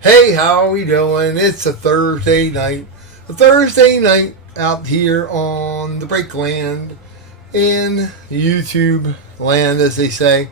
Hey, how are we doing? It's a Thursday night. A Thursday night out here on the break land in YouTube land, as they say.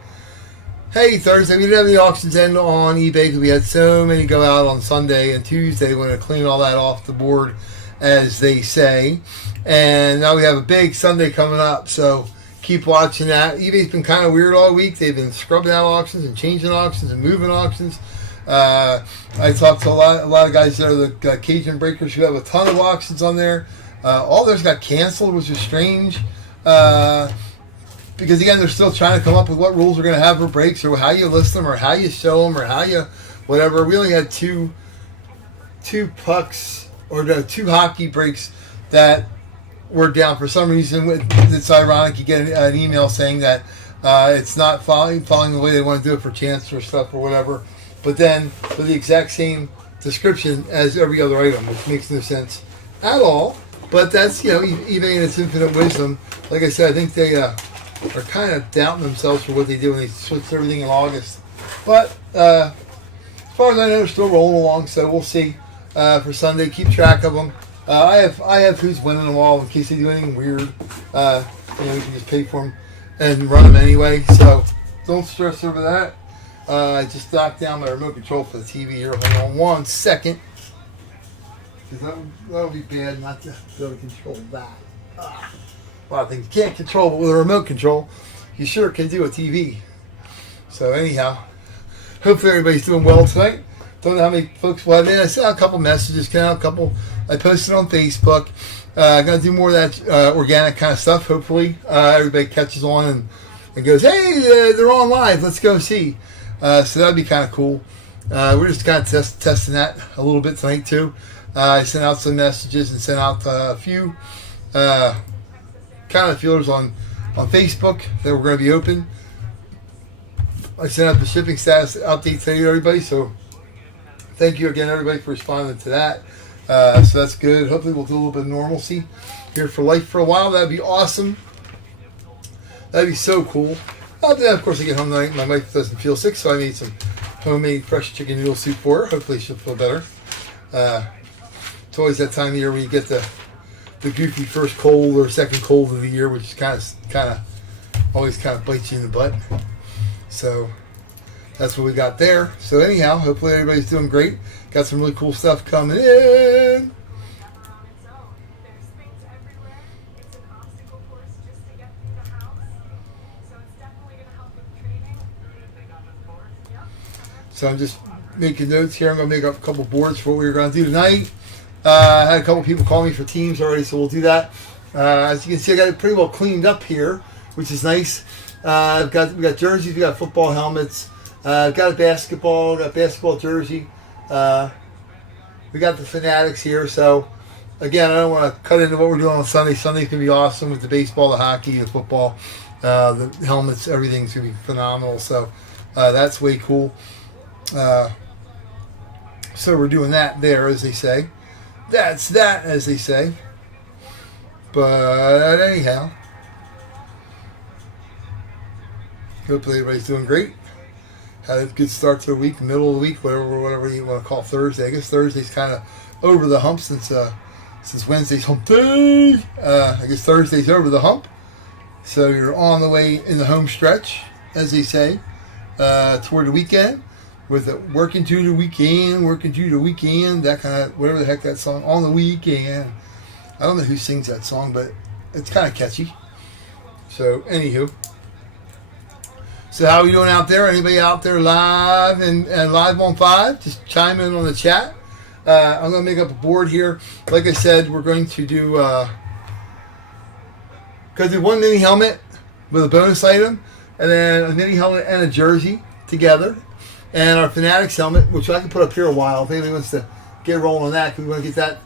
Hey, Thursday, we didn't have any auctions end on eBay because we had so many go out on Sunday and Tuesday. We're going to clean all that off the board, as they say. And now we have a big Sunday coming up, so keep watching that. eBay's been kind of weird all week. They've been scrubbing out auctions and changing auctions and moving auctions. I talked to a lot of guys that are the Cajun Breakers who have a ton of auctions on there. All theirs got canceled, which is strange. Because again, they're still trying to come up with what rules we're going to have for breaks, or how you list them, or how you show them, or how you whatever. We only had two pucks, or no, two hockey breaks that were down for some reason. It's ironic. You get an email saying that it's not following the way they want to do it for chance or stuff or whatever. But then with the exact same description as every other item, which makes no sense at all. But that's, eBay in its infinite wisdom. Like I said, I think they are kind of doubting themselves for what they do when they switched everything in August. But as far as I know, they're still rolling along, so we'll see for Sunday. Keep track of them. I have who's winning them all in case they do anything weird. We can just pay for them and run them anyway. So don't stress over that. I just knocked down my remote control for the TV here. Hold on one second. Because that would be bad not to be able to control that. A lot of things you can't control, but with a remote control, you sure can do a TV. So anyhow, hopefully everybody's doing well tonight. Don't know how many folks will have in. I sent out a couple messages, I posted on Facebook. I'm going to do more of that organic kind of stuff, hopefully. Everybody catches on and goes, hey, they're on live. Let's go see. So that would be kind of cool. We're just kind of testing that a little bit tonight too. I sent out some messages and sent out a few kind of feelers on Facebook that were going to be open. I sent out the shipping status update today to everybody. So thank you again, everybody, for responding to that. So that's good. Hopefully we'll do a little bit of normalcy here for life for a while. That'd be awesome. That'd be so cool. Then, of course, I get home tonight. My wife doesn't feel sick, so I made some homemade fresh chicken noodle soup for her. Hopefully she'll feel better. It's always that time of year when you get the goofy first cold or second cold of the year, which is kind of always kind of bites you in the butt. So that's what we got there. So anyhow, hopefully everybody's doing great. Got some really cool stuff coming in. So I'm just making notes here. I'm going to make up a couple boards for what we were going to do tonight. I had a couple people call me for teams already, so we'll do that. As you can see, I got it pretty well cleaned up here, which is nice. We got jerseys, we got football helmets, got a basketball jersey. We got the Fanatics here. So again, I don't want to cut into what we're doing on Sunday. Sunday's going to be awesome with the baseball, the hockey, the football, the helmets. Everything's going to be phenomenal. So that's way cool. So we're doing that there, as they say. That's that, as they say. But anyhow, hopefully everybody's doing great. Had a good start to the week, middle of the week, whatever you want to call Thursday. I guess Thursday's kind of over the hump since Wednesday's hump day. I guess Thursday's over the hump. So you're on the way in the home stretch, as they say, toward the weekend. With it, working to the weekend, that kind of, whatever the heck that song, on the weekend. I don't know who sings that song, but it's kind of catchy. So, anywho. So, how are we doing out there? Anybody out there live and live on 5? Just chime in on the chat. I'm going to make up a board here. Like I said, we're going to do, one mini helmet with a bonus item, and then a mini helmet and a jersey together. And our Fanatics helmet, which I can put up here a while. If anybody wants to get rolling on that, because we want to get that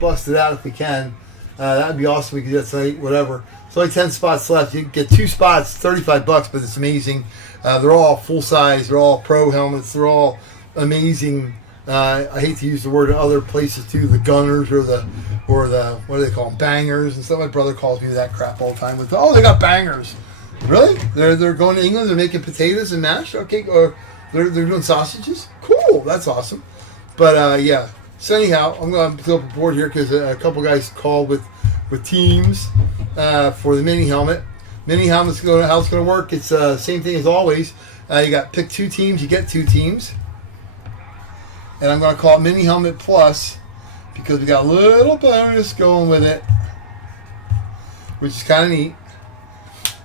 busted out if we can. That would be awesome. We could do that tonight, whatever. There's only 10 spots left. You can get 2 spots, $35, but it's amazing. They're all full size. They're all pro helmets. They're all amazing. I hate to use the word in other places too, the gunners or the what do they call them, bangers and stuff. My brother calls me that crap all the time. With they got bangers. Really? They're going to England. They're making potatoes and mash. Okay, or they're doing sausages. Cool. That's awesome. But yeah. So anyhow, I'm going to put up a board here because a couple guys called with teams for the mini helmet. Mini helmet's how it's going to work. It's same thing as always. You got pick 2 teams, you get 2 teams. And I'm going to call it Mini Helmet Plus because we got a little bonus going with it, which is kind of neat.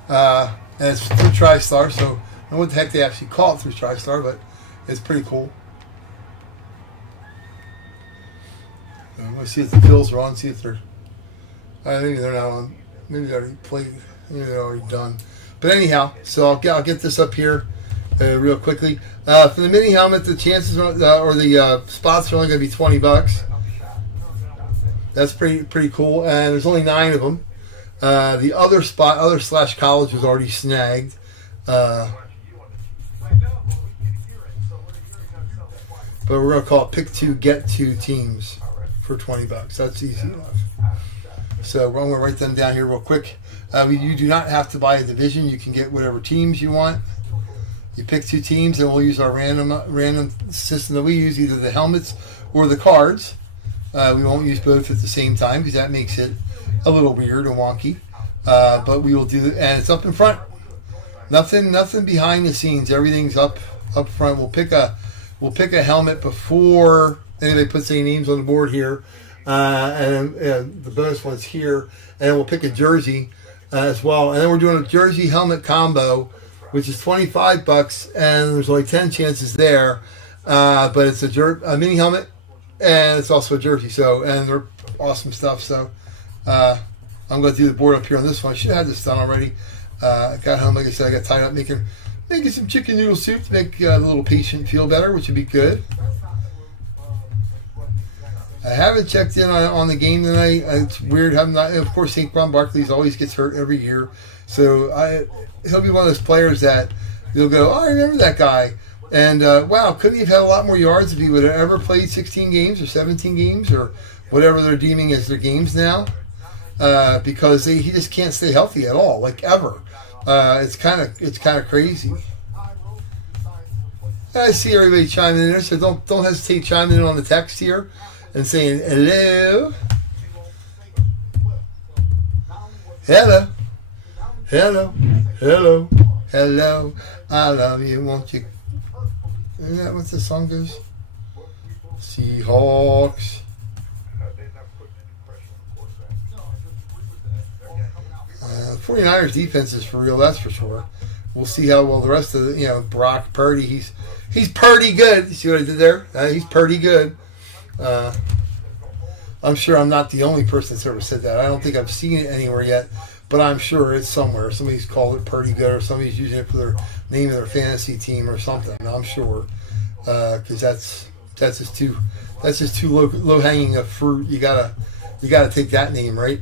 And it's through TriStar, so I don't know what the heck they actually call it through TriStar, but it's pretty cool. I'm going to see if the fills are on, see if they're... maybe they're not on. Maybe they already played. Maybe they're already done. But anyhow, so I'll get this up here real quickly. For the mini helmet, the chances or the spots are only going to be $20. That's pretty cool. And there's only 9 of them. The other / college was already snagged. But we're going to call it pick 2, get 2 teams for $20. That's easy enough. So I'm going to write them down here real quick. You do not have to buy a division. You can get whatever teams you want. You pick 2 teams, and we'll use our random system that we use, either the helmets or the cards. We won't use both at the same time because that makes it a little weird and wonky. But we will do, and it's up in front. Nothing behind the scenes. Everything's up front. We'll pick a helmet before anybody puts any names on the board here, and the bonus one's here, and then we'll pick a jersey as well. And then we're doing a jersey helmet combo, which is $25, and there's only 10 chances there. But it's a mini helmet, and it's also a jersey. So, and they're awesome stuff. So, I'm going to do the board up here on this one. I should have had this done already. I got home, like I said, I got tied up making some chicken noodle soup to make the little patient feel better, which would be good. I haven't checked in on the game tonight. It's weird. Of course, Saquon Barkley always gets hurt every year. So he'll be one of those players that you'll go, oh, I remember that guy. And wow, couldn't he have had a lot more yards if he would have ever played 16 games or 17 games or whatever they're deeming as their games now? Because he just can't stay healthy at all, like ever. It's kind of crazy. I see everybody chiming in there, so don't hesitate chiming in on the text here and saying hello. Hello. Hello. Hello. Hello. I love you, won't you? Isn't that what the song goes? Seahawks. 49ers defense is for real, that's for sure. We'll see how well the rest of the, Brock Purdy, he's pretty good. You see what I did there? He's pretty good. I'm sure I'm not the only person that's ever said that. I don't think I've seen it anywhere yet, but I'm sure it's somewhere. Somebody's called it pretty good, or somebody's using it for their name of their fantasy team or something. I'm sure, because that's just too low hanging a fruit. You gotta take that name, right?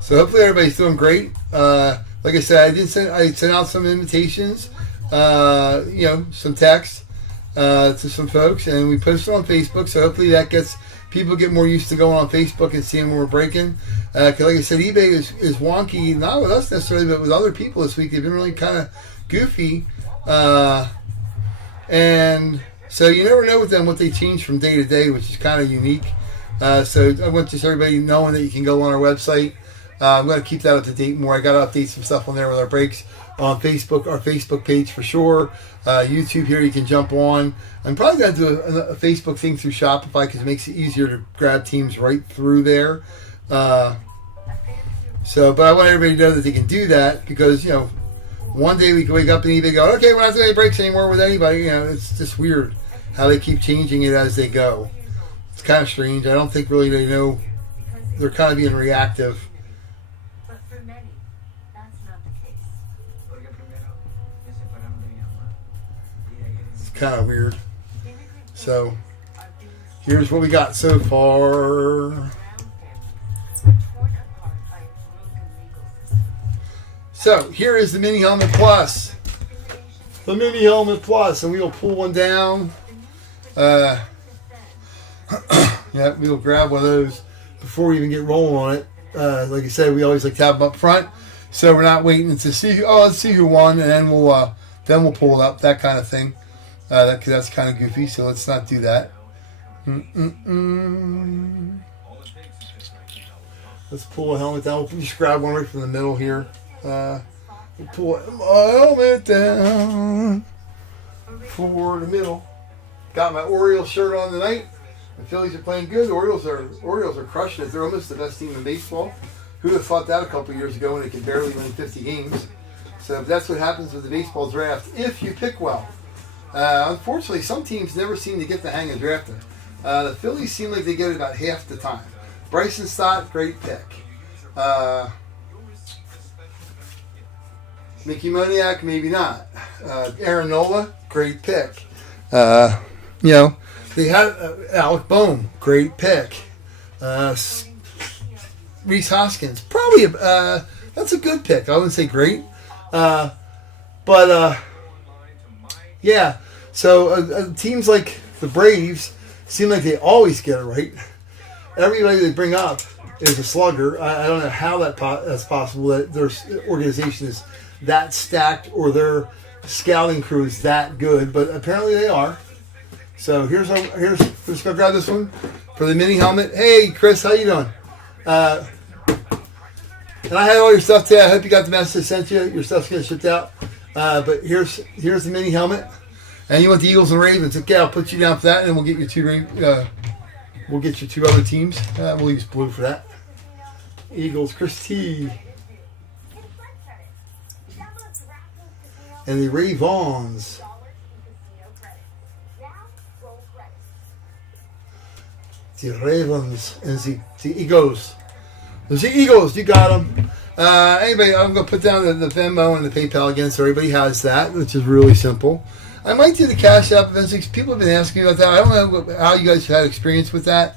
So hopefully everybody's doing great. Like I said, I sent out some invitations, some text to some folks, and we posted on Facebook. So hopefully that gets people get more used to going on Facebook and seeing when we're breaking. Because like I said, eBay is wonky, not with us necessarily, but with other people this week. They've been really kind of goofy, and so you never know with them what they change from day to day, which is kind of unique. So I want just everybody knowing that you can go on our website. I'm going to keep that up to date more. I got to update some stuff on there with our breaks on Facebook, our Facebook page for sure. YouTube here, you can jump on. I'm probably going to do a Facebook thing through Shopify because it makes it easier to grab teams right through there. But I want everybody to know that they can do that because, one day we can wake up and eBay go, okay, we're not doing any breaks anymore with anybody. It's just weird how they keep changing it as they go. It's kind of strange. I don't think really they know. They're kind of being reactive. Kind of weird. So here's what we got so far. So here is the Mini Helmet Plus. The Mini Helmet Plus, and we will pull one down. Yeah, we will grab one of those before we even get rolling on it. Like I said, we always like to have them up front, so we're not waiting to see. Let's see who won, and then we'll pull it up. That kind of thing. That's kind of goofy, so let's not do that. Let's pull a helmet down. We'll just grab one right from the middle here. We'll pull a helmet down for the middle. Got my Orioles shirt on tonight. The Phillies are playing good. The Orioles are crushing it. They're almost the best team in baseball. Who would have thought that a couple years ago when they could barely win 50 games? So that's what happens with the baseball draft if you pick well. Unfortunately, some teams never seem to get the hang of drafting. The Phillies seem like they get it about half the time. Bryson Stott, great pick. Mickey Moniak, maybe not. Aaron Nola, great pick. They had Alec Boehm, great pick. Rhys Hoskins, probably that's a good pick. I wouldn't say great, but yeah. So teams like the Braves seem like they always get it right. Everybody they bring up is a slugger. I don't know how that's possible that their organization is that stacked or their scouting crew is that good, but apparently they are. So here's let's go grab this one for the mini helmet. Hey Chris, how you doing? And I had all your stuff today. I hope you got the message I sent you. Your stuff's getting shipped out. But here's the mini helmet. And you want the Eagles and Ravens? Okay, I'll put you down for that, and then we'll get your two other teams. We'll use blue for that. Eagles, Chris T. And the Ravens. The Ravens and the Eagles. There's the Eagles. You got them. Anybody, I'm going to put down the Venmo and the PayPal again so everybody has that, which is really simple. I might do the Cash App eventually. People have been asking me about that. I don't know how you guys have had experience with that.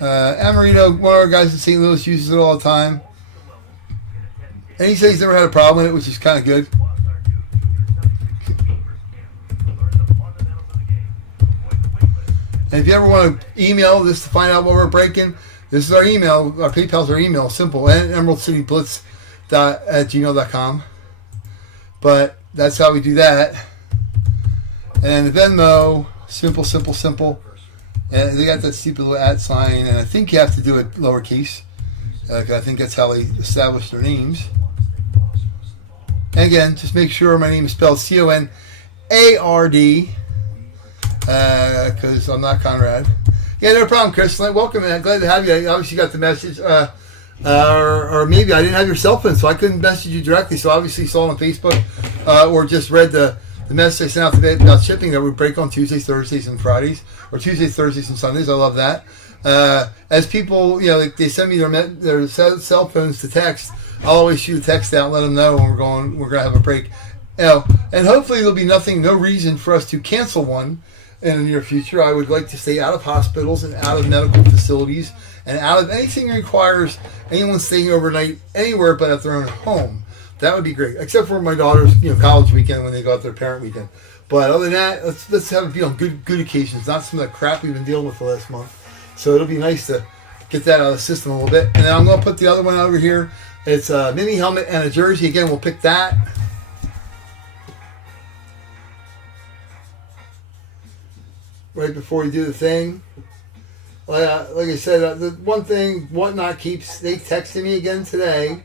Amarino, one of our guys in St. Louis, uses it all the time. And he says he's never had a problem with it, which is kind of good. And if you ever want to email this to find out what we're breaking, this is our email. Our PayPal's our email. Simple. And emeraldcityblitz@gmail.com. But that's how we do that. And the Venmo, simple. And they got that stupid little @ sign. And I think you have to do it lowercase. Because I think that's how they establish their names. And again, just make sure my name is spelled CONARD. Because I'm not Conrad. Yeah, no problem, Chris. Welcome, man. Glad to have you. I obviously got the message. Or maybe I didn't have your cell phone, so I couldn't message you directly. So obviously saw it on Facebook or just read the message I sent out today about shipping that we break on Tuesdays, Thursdays, and Fridays. Or Tuesdays, Thursdays, and Sundays. I love that. As people, like they send me their cell phones to text, I'll always shoot a text out and let them know when we're going to have a break. And hopefully there'll be no reason for us to cancel one in the near future. I would like to stay out of hospitals and out of medical facilities and out of anything that requires anyone staying overnight anywhere but at their own home. That would be great, except for my daughter's college weekend when they go out their parent weekend. But other than that, let's have it be on good occasions, not some of the crap we've been dealing with the last month. So it'll be nice to get that out of the system a little bit. And then I'm going to put the other one over here. It's a mini helmet and a jersey. Again, we'll pick that. Right before we do the thing. Like I said, the one thing Whatnot keeps, they texted me again today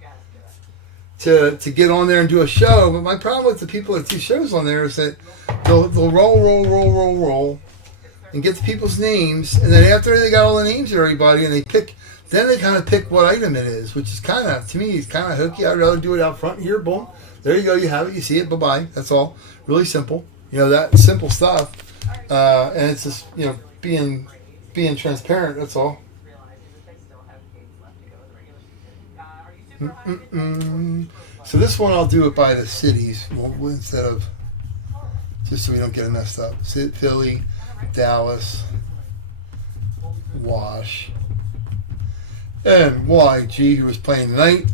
to get on there and do a show. But my problem with the people that do shows on there is that they'll roll and get the people's names, and then after they got all the names of everybody and they pick, then they kind of pick what item it is, which is kind of, to me, it's kind of hokey. I'd rather do it out front here. Boom, there you go. You have it. You see it. Bye bye. That's all. Really simple. That simple stuff. And it's just being transparent. That's all. So this one I'll do it by the cities instead of, just so we don't get it messed up. Philly, Dallas, Wash, and YG, who is playing tonight.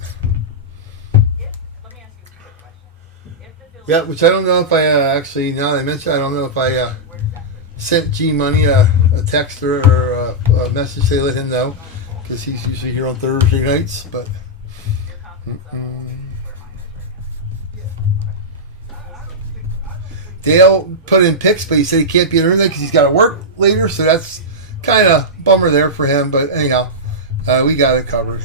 Yeah, which I don't know if I actually, now that I mentioned, I don't know if I sent G Money a text or a message to let him know, because he's usually here on Thursday nights. But Dale put in picks, but he said he can't be in the room because he's got to work later, so that's kind of bummer there for him. But anyhow, we got it covered.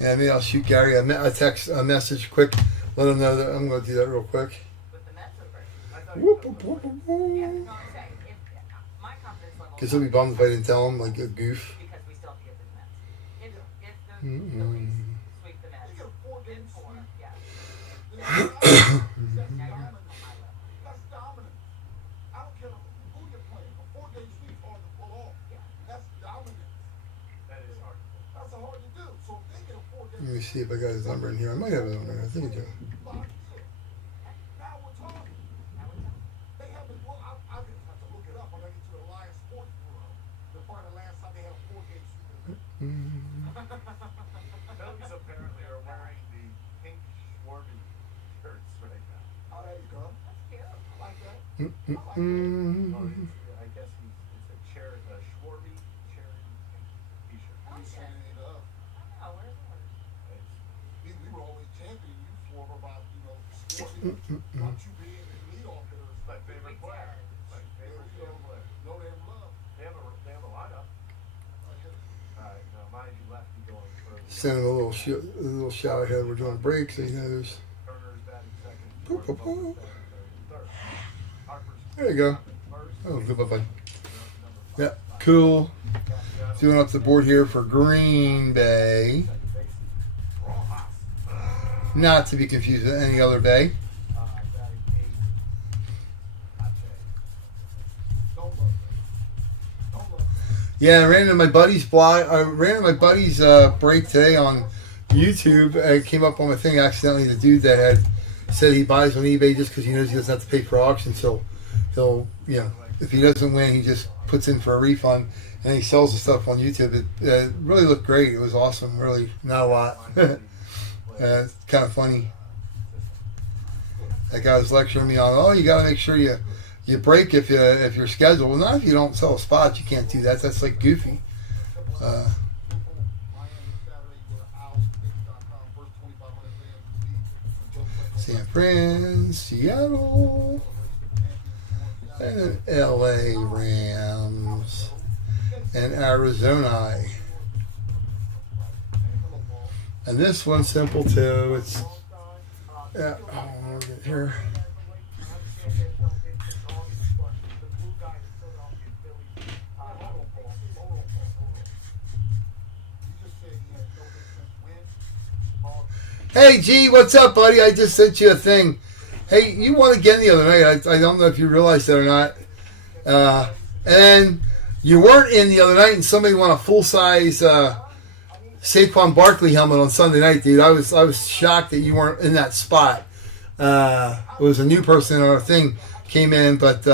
Yeah, maybe I'll shoot Gary a message quick, let him know that I'm going to do that real quick. Because he'll be bummed if I didn't tell him, like a goof. Let me see if I got his number in here. I might have his number. I think I do. Phillies apparently are wearing the pink Schwarby shirts right now. Oh, there you go. That's cute. I like that. I guess it's a Schwarby cherry pink t-shirt. He's signing it up. Oh, where's it? We were always champion. You swore about, Schwarby. Don't you be in the leadoff hitters. My favorite player. My favorite player. No damn love. They have a lineup. Send him a little shout ahead. We're doing breaks, so he knows. There you go. Oh, good bye. Yeah, cool. Doing up the board here for Green Bay. Not to be confused with any other Bay. Yeah, I ran into my buddy's blog. I ran into my buddy's break today on YouTube. I came up on my thing accidentally. The dude that had said he buys on eBay just because he knows he doesn't have to pay for auctions. He'll if he doesn't win, he just puts in for a refund and he sells the stuff on YouTube. It really looked great. It was awesome. Really, not a lot. It's kind of funny. That guy was lecturing me on, oh, you got to make sure you break if you're scheduled. Well, not if you don't sell a spot. You can't do that. That's like goofy. San Fran, Seattle, and LA Rams, and Arizona. And this one's simple too. It's here. Hey, G, what's up, buddy? I just sent you a thing. Hey, you won again the other night. I don't know if you realized that or not. And you weren't in the other night, and somebody won a full-size Saquon Barkley helmet on Sunday night, dude. I was shocked that you weren't in that spot. It was a new person on our thing came in, but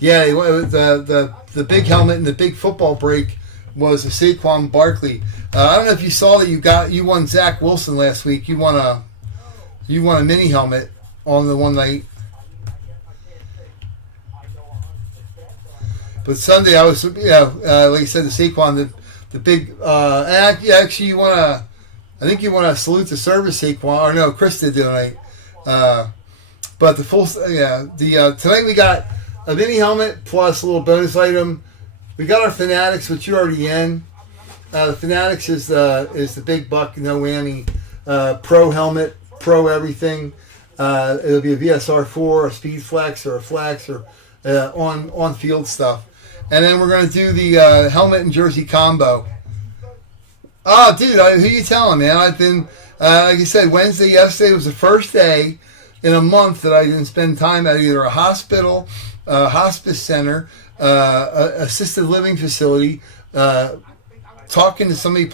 yeah, the big helmet and the big football break was a Saquon Barkley. I don't know if you saw that you won Zach Wilson last week. You won a mini helmet on the one night. But Sunday I was like I said, the Saquon, the big actually you want to, I think you want to salute the service Saquon, or no, Chris did the other night. But the full tonight we got a mini helmet plus a little bonus item. We got our Fanatics, which you're already in. The Fanatics is the big buck, no whammy, pro helmet, pro everything. It'll be a VSR4, a Speed Flex, or a Flex, or on field stuff. And then we're going to do the helmet and jersey combo. Oh, dude, who you telling, man? I've been, like I said, yesterday was the first day in a month that I didn't spend time at either a hospital, a hospice center, assisted living facility, talking to somebody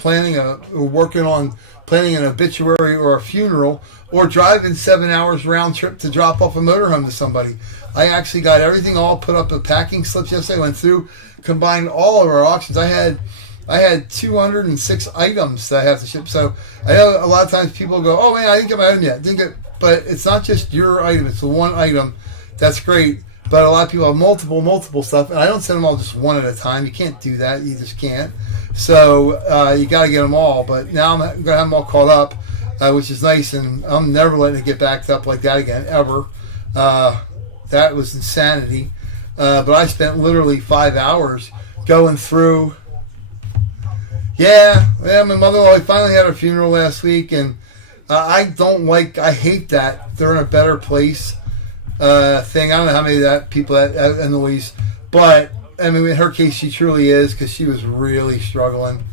working on planning an obituary or a funeral, or driving 7 hours round trip to drop off a motorhome to somebody. I actually got everything all put up in packing slips yesterday. I went through, combined all of our auctions. I had 206 items that I have to ship. So I know a lot of times people go, oh man, I didn't get my item yet. But it's not just your item. It's the one item. That's great. But a lot of people have multiple stuff. And I don't send them all just one at a time. You can't do that. You just can't. So you got to get them all. But now I'm going to have them all caught up. which is nice. And I'm never letting it get backed up like that again, ever. That was insanity. But I spent literally 5 hours going through. Yeah, my mother-in-law finally had her funeral last week, and I hate that they're in a better place thing. I don't know how many of that people that annoys, but I mean, in her case, she truly is, because she was really struggling.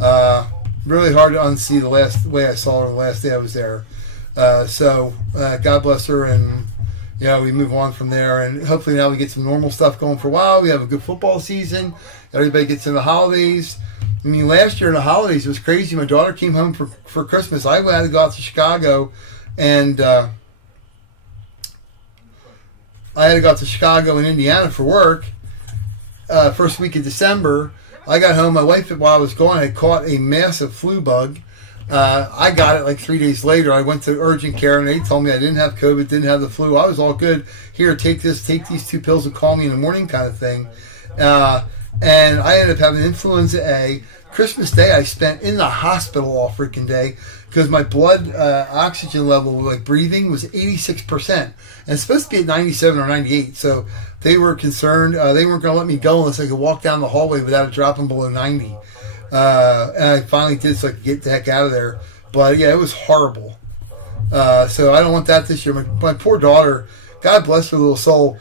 Really hard to unsee the last way I saw her the last day I was there. So God bless her, and we move on from there, and hopefully now we get some normal stuff going for a while. We have a good football season. Everybody gets in the holidays. I mean, last year in the holidays, it was crazy. My daughter came home for Christmas. I had to go out to Chicago, and I had to go out to Chicago and Indiana for work. First week of December, I got home. My wife, while I was gone, had caught a massive flu bug. I got it like 3 days later. I went to urgent care, and they told me I didn't have COVID, didn't have the flu. I was all good. Here, take these 2 pills and call me in the morning kind of thing. And I ended up having influenza A. Christmas Day, I spent in the hospital all freaking day because my blood oxygen level, like breathing, was 86%. And it's supposed to be at 97 or 98. So they were concerned. They weren't going to let me go unless I could walk down the hallway without it dropping below 90. And I finally did, so I could get the heck out of there. But yeah, it was horrible. So I don't want that this year. My poor daughter, God bless her little soul,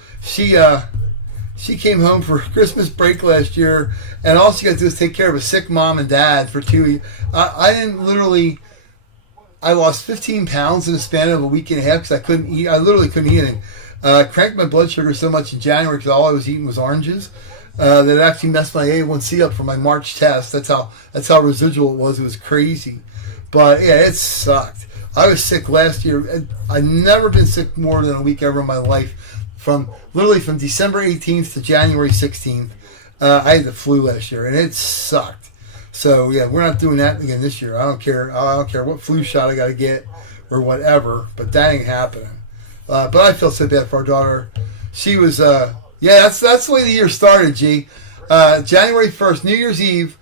she came home for Christmas break last year, and all she got to do was take care of a sick mom and dad for 2 weeks. I lost 15 pounds in the span of a week and a half because I couldn't eat. I literally couldn't eat anything. Cranked my blood sugar so much in January because all I was eating was oranges that it actually messed my A1C up for my March test. That's how residual it was. It was crazy. But yeah, it sucked. I was sick last year. I've never been sick more than a week ever in my life. From December 18th to January 16th, I had the flu last year, and it sucked. So yeah, we're not doing that again this year. I don't care what flu shot I got to get or whatever, but that ain't happening. But I feel so bad for our daughter. She was that's the way the year started. G, January 1st, New Year's Eve,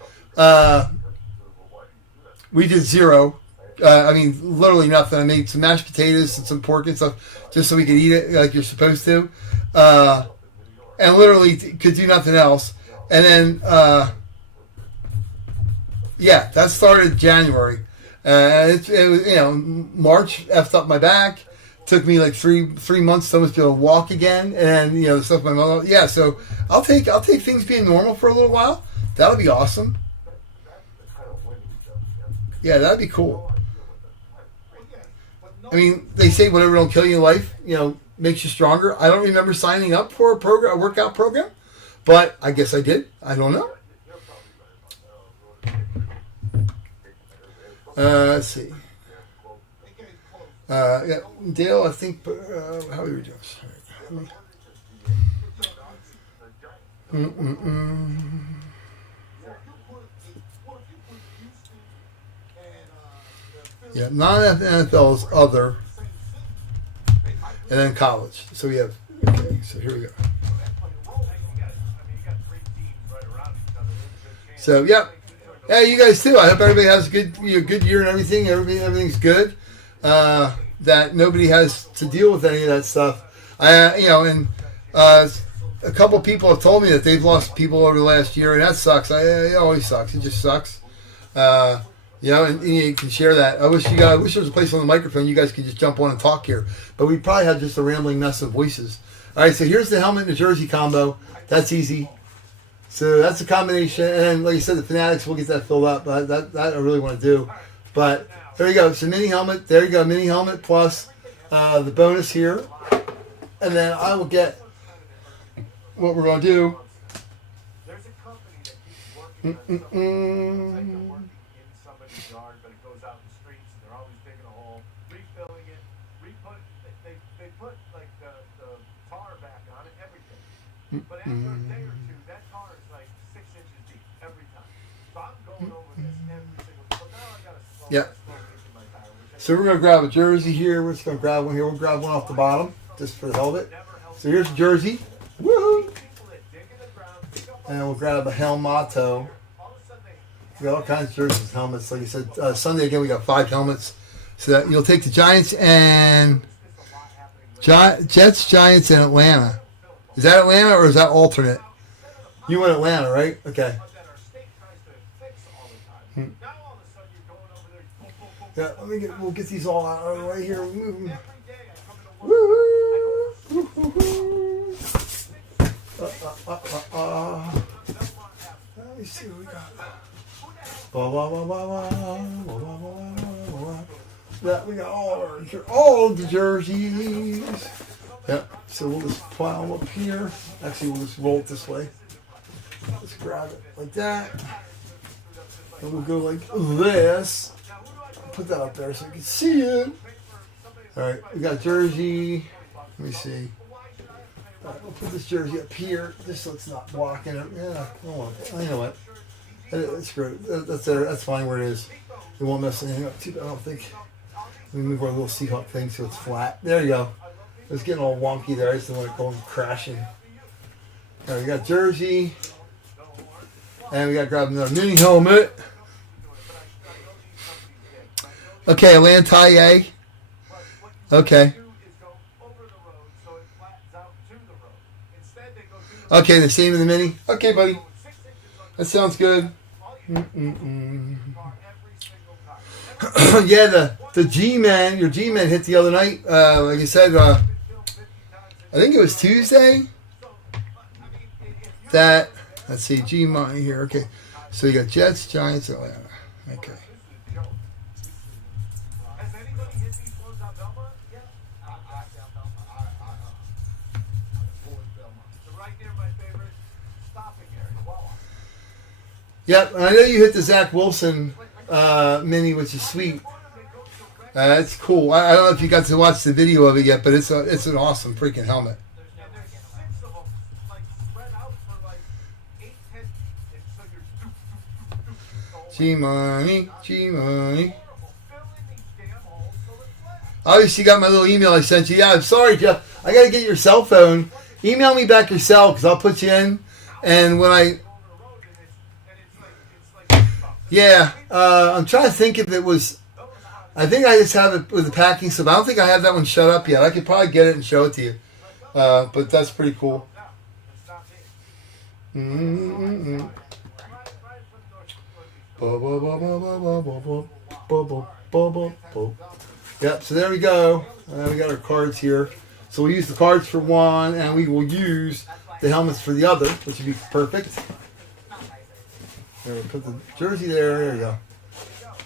we did zero. I mean, literally nothing. I made some mashed potatoes and some pork and stuff just so we could eat it like you're supposed to. And literally could do nothing else. And then, that started January. It was, March effed up my back. Took me like three months to almost be able to walk again. And, the stuff my mother, so I'll take things being normal for a little while. That'll be awesome. Yeah, that'd be cool. I mean, they say whatever don't kill you in life, makes you stronger. I don't remember signing up for a workout program, but I guess I did. I don't know. Let's see. Dale, I think, how are we doing? Yeah, non-NFL is other, and then college. So we have, so here we go. So, yeah, you guys too. I hope everybody has a good year and everything. Everything's good. That nobody has to deal with any of that stuff. And a couple people have told me that they've lost people over the last year, and that sucks. It always sucks. It just sucks. And you can share that. I wish there was a place on the microphone you guys could just jump on and talk here. But we probably had just a rambling mess of voices. All right, so here's the helmet and the jersey combo. That's easy. So that's a combination. And like I said, the Fanatics, we'll get that filled up. That I really want to do. But there you go. So mini helmet. There you go. Mini helmet plus the bonus here. And then I will get what we're going to do. There's a company that keeps working somebody's yard, but it goes out in the streets, and they're always digging a hole, refilling it, they put like the tar back on it, everything. But after a day or two, that tar is like 6 inches deep every time. So I'm going over this every single time. So now I got to slow into my tire. So we're going to grab a jersey here. We're just going to grab one here. We'll grab one off the bottom, just for the hell of it. So here's a jersey. Woohoo! And we'll grab a helmato. We got all kinds of jerseys, helmets. Like I said, Sunday again we got 5 helmets. So that you'll take the Giants and Jets, Giants, and Atlanta. Is that Atlanta or is that alternate? You went Atlanta, right? Okay. Yeah, we'll get these all out of the way here. Move them. Woo-hoo. Let me see what we got. Yeah, we got all the jerseys. Yep. So we'll just pile them up here. Actually, we'll just roll it this way. Let's grab it like that. And we'll go like this. Put that up there so you can see it. All right, we got jersey. Let me see. All right, we'll put this jersey up here just so it's not blocking it. Yeah, I don't want it. You know what? It's great. That's there. That's fine where it is. It won't mess anything up too bad, I don't think. Let me move our little Seahawk thing so it's flat. There you go. It's getting all wonky there. I just don't want it going crashing. All right, we got jersey. And we got to grab another mini helmet. Okay, Atlanta. Okay. Okay, the same in the mini. Okay, buddy. That sounds good. Yeah, the G-Man, your G-Man hit the other night. Like I said, I think it was Tuesday. That, let's see, G-Man here. Okay, so you got Jets, Giants, Atlanta. Okay. Yep, I know you hit the Zach Wilson mini, which is sweet. It's cool. I don't know if you got to watch the video of it yet, but it's an awesome freaking helmet. G-Money, G-Money. Obviously, you got my little email I sent you. Yeah, I'm sorry, Jeff. I got to get your cell phone. Email me back your cell because I'll put you in. And when I'm trying to think if it was. I think I just have it with the packing stuff. I don't think I have that one shut up yet. I could probably get it and show it to you. But that's pretty cool. Mm-hmm. Yep, so there we go. We got our cards here. So we'll use the cards for one, and we will use the helmets for the other, which would be perfect. There, we'll put the jersey there. There you go.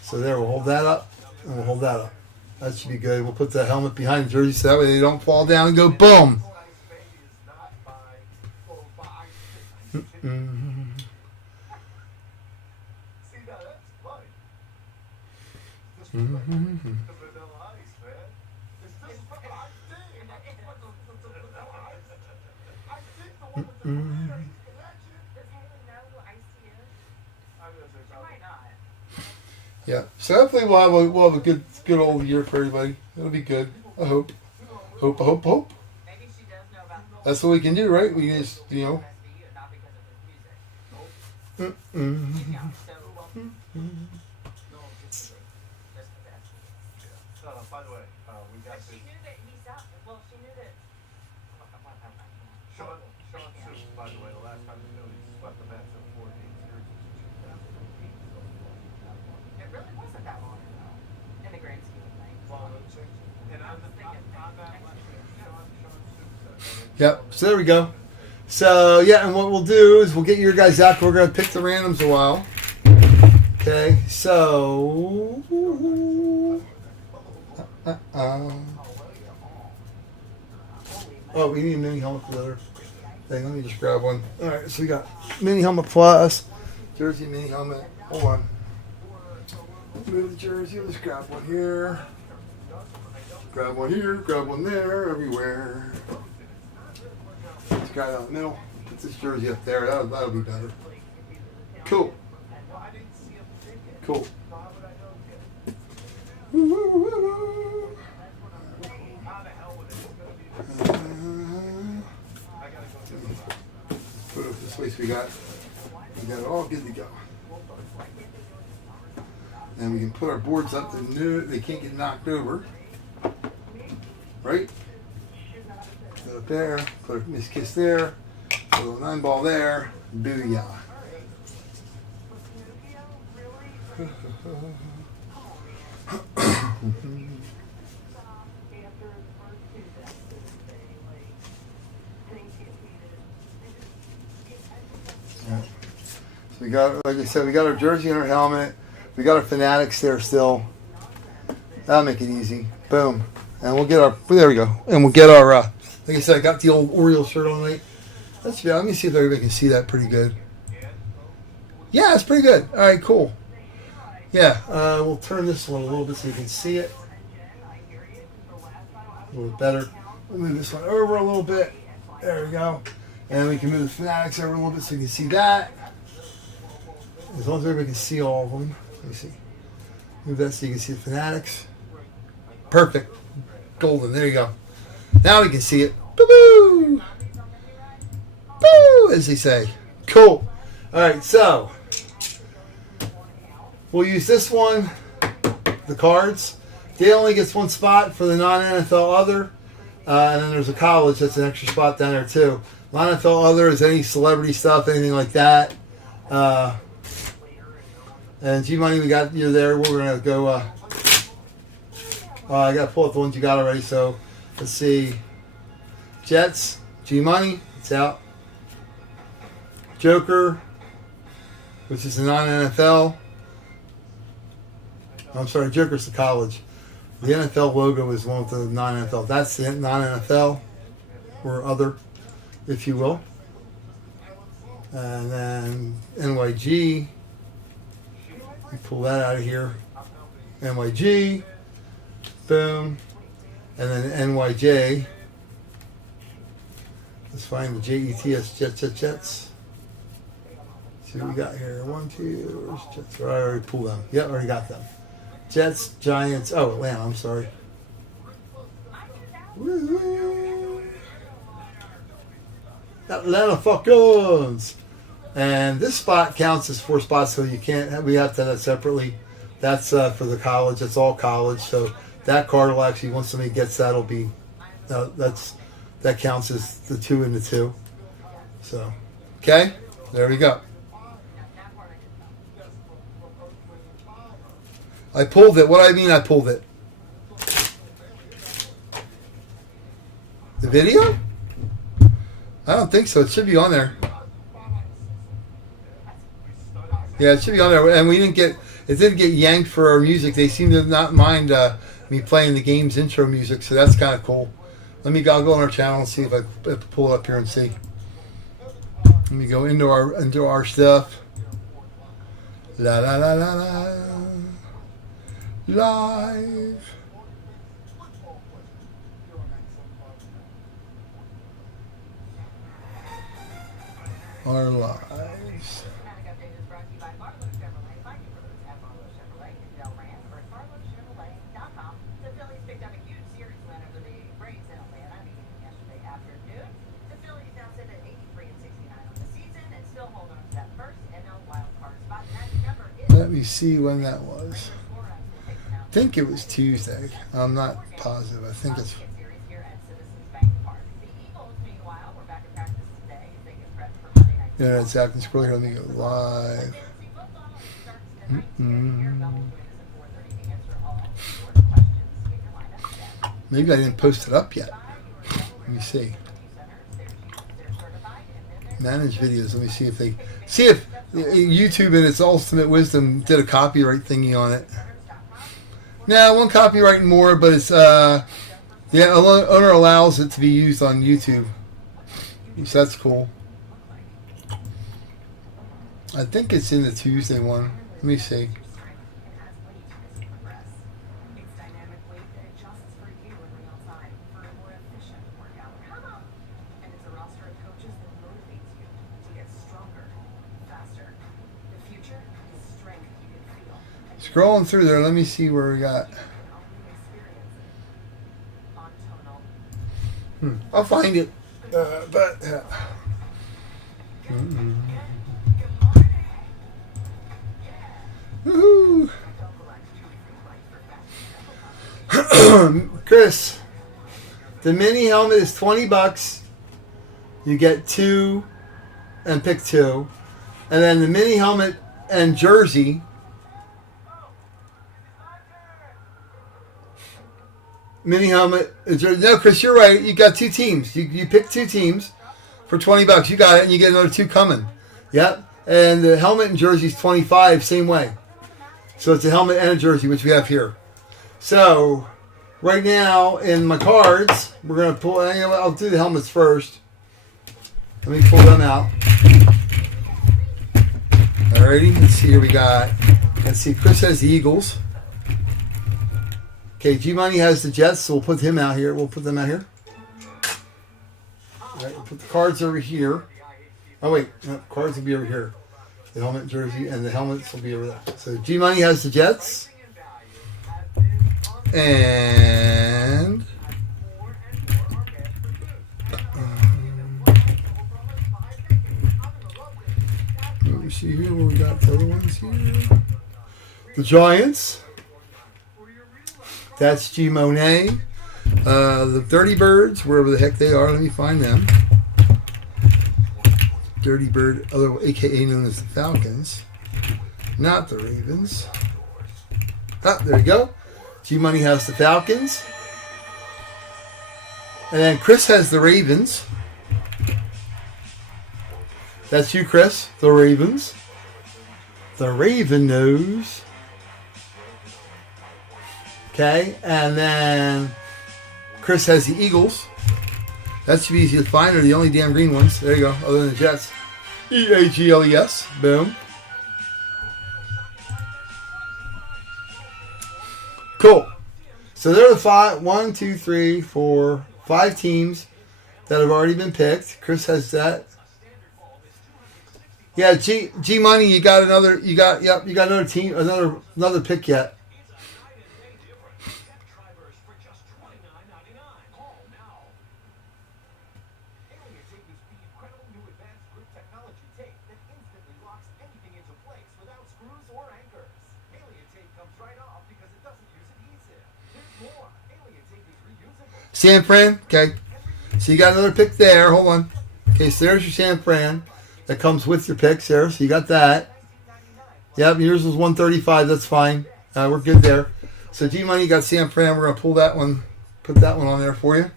So there, we'll hold that up, and we'll hold that up. That should be good. We'll put the helmet behind the jersey so that way they don't fall down and go boom. Yeah, so hopefully we'll have a good old year for everybody. It'll be good. I hope. Hope. That's what we can do, right? We just, By the way, we got this. She knew that he's out. Well, she knew that. Sean Sue, by the way, the last time he swept the Mets in 4 games series was 2008. It really wasn't that long ago in the grand scheme of things. Well, and on that last year, Sean Sue said. Yep. So there we go. So yeah, and what we'll do is we'll get your guys out. We're gonna pick the randoms a while. Okay. So. Oh, we need a mini helmet for the other thing. Let me just grab one. All right, so we got mini helmet plus, jersey mini helmet. Hold on. Move the jersey. Let's grab one here. Grab one here. Grab one there. Everywhere. Let's grab it out in the middle. Put this jersey up there. That'll be better. Cool. Cool. Put it this way so we got it all good to go. And we can put our boards up to they can't get knocked over. Right? Put it up there, put a Miss Kiss there, put a little 9-ball there, booyah. So we got, like I said, we got our jersey and our helmet. We got our Fanatics there still. That'll make it easy. Boom. And we'll get our, there we go. And we'll get our, like I said, I got the old Orioles shirt on tonight. Let's see, let me see if everybody can see that pretty good. Yeah, it's pretty good. All right, cool. Yeah, we'll turn this one a little bit so you can see it. A little better. We'll move this one over a little bit. There we go. And we can move the Fanatics over a little bit so you can see that. As long as everybody can see all of them. Let me see. Move that so you can see the Fanatics. Perfect. Golden. There you go. Now we can see it. Boo-boo! Boo! As they say. Cool. Alright, so we'll use this one, the cards. Dale only gets one spot for the non-NFL other. And then there's a college. That's an extra spot down there too. Non-NFL other is any celebrity stuff, anything like that. And G-Money, we got you there. We're going to go... I got to pull up the ones you got already. So let's see. Jets, G-Money, it's out. Joker, which is the non-NFL. I'm sorry, Joker's the college. The NFL logo is one with the non-NFL. That's the non-NFL or other, if you will. And then NYG. Pull that out of here. NYG. Boom. And then NYJ. Let's find the JETS, Jets. See what we got here. 1, 2. Where's Jets? I already pulled them. Yep, already got them. Jets, Giants. Oh, Atlanta. I'm sorry. Woo-hoo. Atlanta Falcons. And this spot counts as 4 spots, so you can't. We have to have that separately. That's for the college. That's all college. So that card will actually, once somebody gets that, will be that counts as the 2 and the 2. So, okay, there we go. I pulled it. What do I mean I pulled it? The video? I don't think so. It should be on there. Yeah, it should be on there. And it didn't get yanked for our music. They seem to not mind me playing the game's intro music, so that's kind of cool. I'll go on our channel and see if I pull it up here and see. Let me go into our stuff. La la la la la. Live. Our lives. Let me see when that was. I think it was Tuesday. I'm not positive. I think it's... Yeah, it's acting scrolling. Let me go live. Maybe I didn't post it up yet. Let me see. Manage videos. Let me see if YouTube in its ultimate wisdom did a copyright thingy on it. Nah, one copyright more, but it's the owner allows it to be used on YouTube. So that's cool. I think it's in the Tuesday one. Let me see. Scrolling through there, let me see where we got. I'll find it. Woohoo! Chris, the mini helmet is $20. You get 2 and pick 2. And then the mini helmet and jersey. Mini helmet. No, Chris, you're right. You got 2 teams. You pick 2 teams for $20. You got it, and you get another 2 coming. Yep. And the helmet and jersey is $25, same way. So it's a helmet and a jersey, which we have here. So right now in my cards, we're gonna pull. I'll do the helmets first. Let me pull them out. Alrighty, let's see here. We got. Let's see. Chris has the Eagles. Okay, G Money has the Jets, so we'll put him out here. We'll put them out here. All right, we'll put the cards over here. Oh wait, no, cards will be over here. The helmet, jersey, and the helmets will be over there. So G Money has the Jets, and let me see here where we got the other ones here. The Giants. That's G Monet. The Dirty Birds, wherever the heck they are, let me find them. Dirty Bird, aka known as the Falcons, not the Ravens. Ah, there you go. G Money has the Falcons, and then Chris has the Ravens. That's you, Chris. The Ravens. The Raven Nose. Okay, and then Chris has the Eagles. That should be easy to find. They're the only damn green ones. There you go, other than the Jets. Eagles. Boom. Cool. So there are the 5, 1, 2, 3, 4, 5 teams that have already been picked. Chris has that. Yeah, G Money, you got another team, another pick yet. San Fran, okay. So you got another pick there. Hold on. Okay, so there's your San Fran. That comes with your picks there. So you got that. Yep, yours was 135. That's fine. We're good there. So G Money, you got San Fran. We're gonna pull that one, put that one on there for you.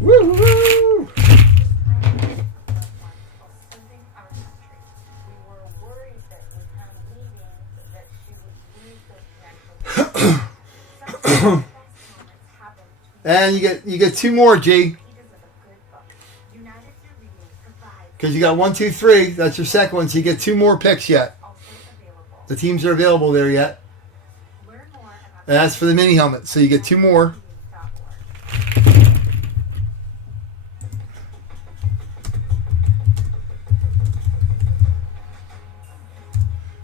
Woo woo! And you get 2 more, G. Because you got 1, 2, 3. That's your second one. So you get 2 more picks yet. The teams are available there yet. And that's for the mini helmet. So you get 2 more.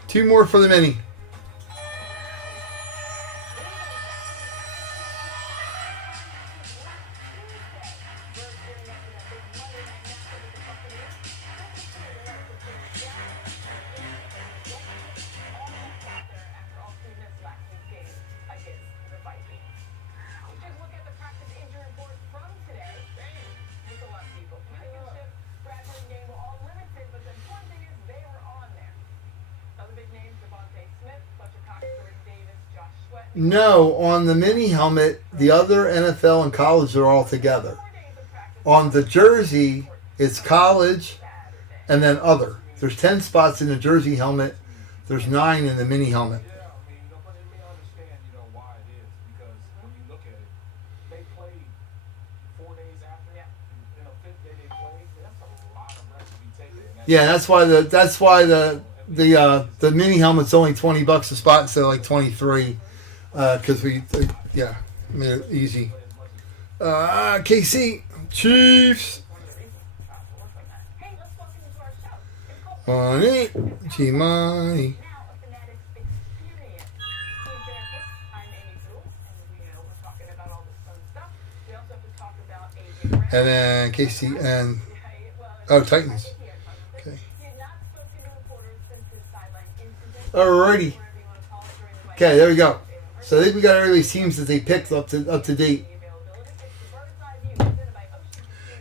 Two more for the mini. No, on the mini helmet, the other NFL and college are all together. On the jersey, it's college and then other. There's 10 spots in the jersey helmet. There's 9 in the mini helmet. Yeah, I mean, nobody may understand, why it is. Because when you look at it, they played 4 days after. And the 5th day they played. That's a lot of reps to be taken. Yeah, that's why the mini helmet's only $20 a spot instead of like 23. Because we made it easy. KC Chiefs. Money, G Money. And then KC and Titans. Okay. Alrighty. Okay, there we go. So I think we got everybody's teams that they picked up to date.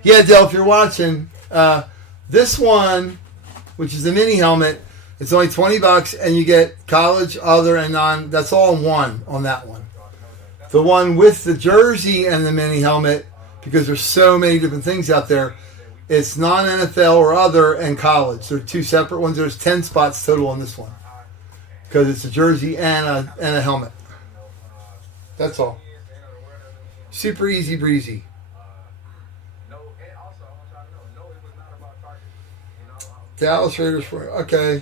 Yeah, Dale, if you're watching, this one, which is the mini helmet, it's only $20, and you get college, other, and non. That's all in one on that one. The one with the jersey and the mini helmet, because there's so many different things out there, it's non-NFL or other and college. They're two separate ones. There's 10 spots total on this one because it's a jersey and a helmet. That's all. Super easy breezy. Dallas Raiders for okay.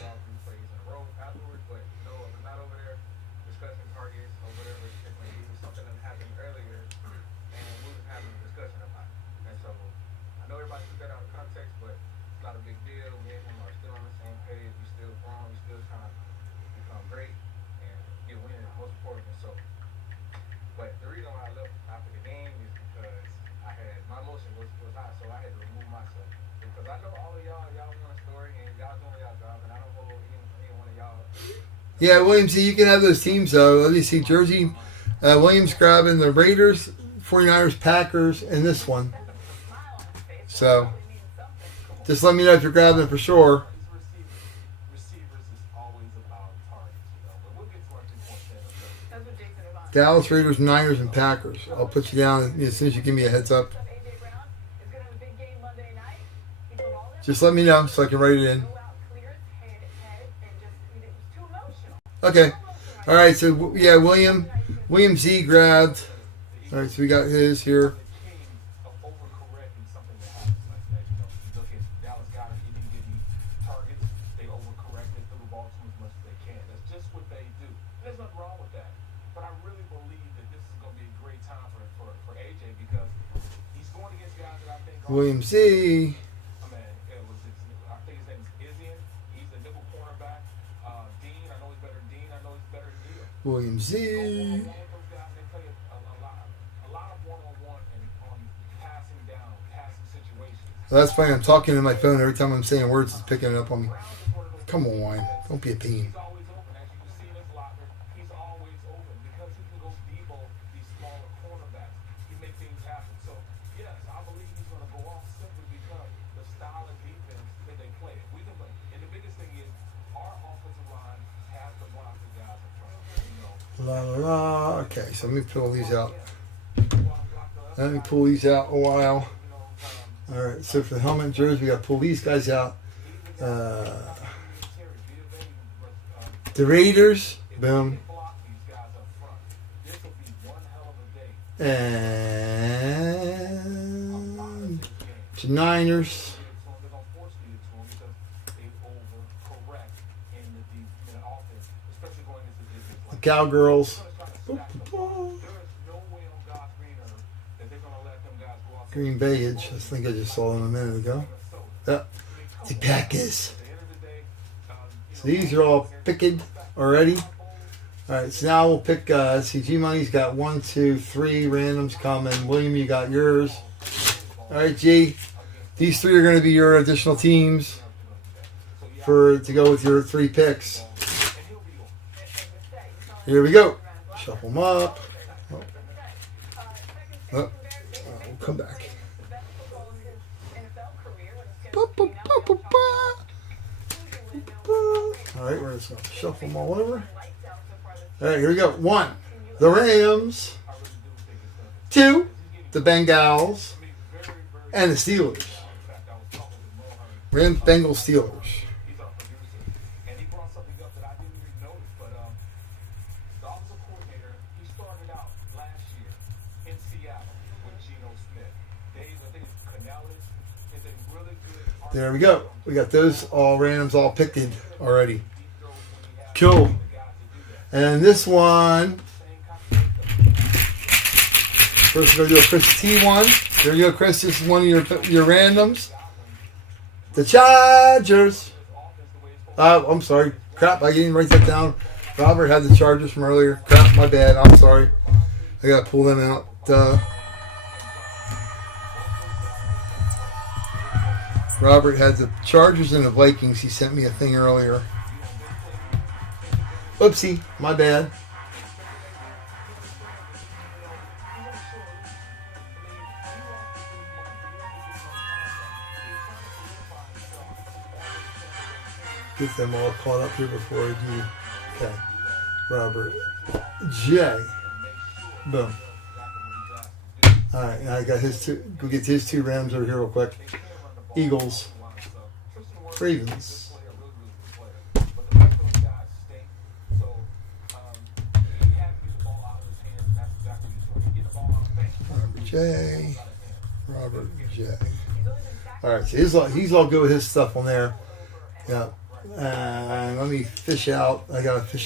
Yeah, Williams, you can have those teams, though. Let me see. Jersey, Williams grabbing the Raiders, 49ers, Packers, and this one. So, just let me know if you're grabbing it for sure. Dallas, Raiders, Niners, and Packers. I'll put you down as soon as you give me a heads up. Just let me know so I can write it in. Okay. All right. So yeah, William Z grabbed. All right. So we got his here. William Z. William Z. Well, that's fine. I'm talking to my phone every time I'm saying words. It's picking it up on me. Come on, don't be a pain. La la la. Okay, so let me pull these out. Let me pull these out a while. All right, so for the helmet and jersey, we got to pull these guys out. The Raiders, boom. And the Niners. The Cowgirls. Green Bayage. I think I just saw them a minute ago. Yeah. The Packers. So these are all picked already. Alright, so now we'll pick, CG Money's got 1, 2, 3 randoms coming. William, you got yours. Alright, G. These 3 are going to be your additional teams to go with your 3 picks. Here we go. Shuffle them up. Oh. We'll come back. Alright, we're just going to shuffle them all over. Alright, here we go. 1, the Rams. 2, the Bengals. And the Steelers. Rams, Bengals, Steelers. There we go. We got those all randoms all picked already. Cool. And this one, first we're going to do a Chris T one. There you go, Chris. This is one of your randoms. The Chargers. I'm sorry. Crap, I didn't write that down. Robert had the Chargers from earlier. Crap, my bad. I'm sorry. I got to pull them out. Robert had the Chargers and the Vikings. He sent me a thing earlier. Oopsie, my bad. get them all caught up here before I do. Okay. Robert J. Boom. Alright, now I got his two. Go get his two Rams over here real quick. Eagles. Ravens. Robert J. Robert J. Alright, so he's all good with his stuff on there. Yeah. And let me fish out. I got the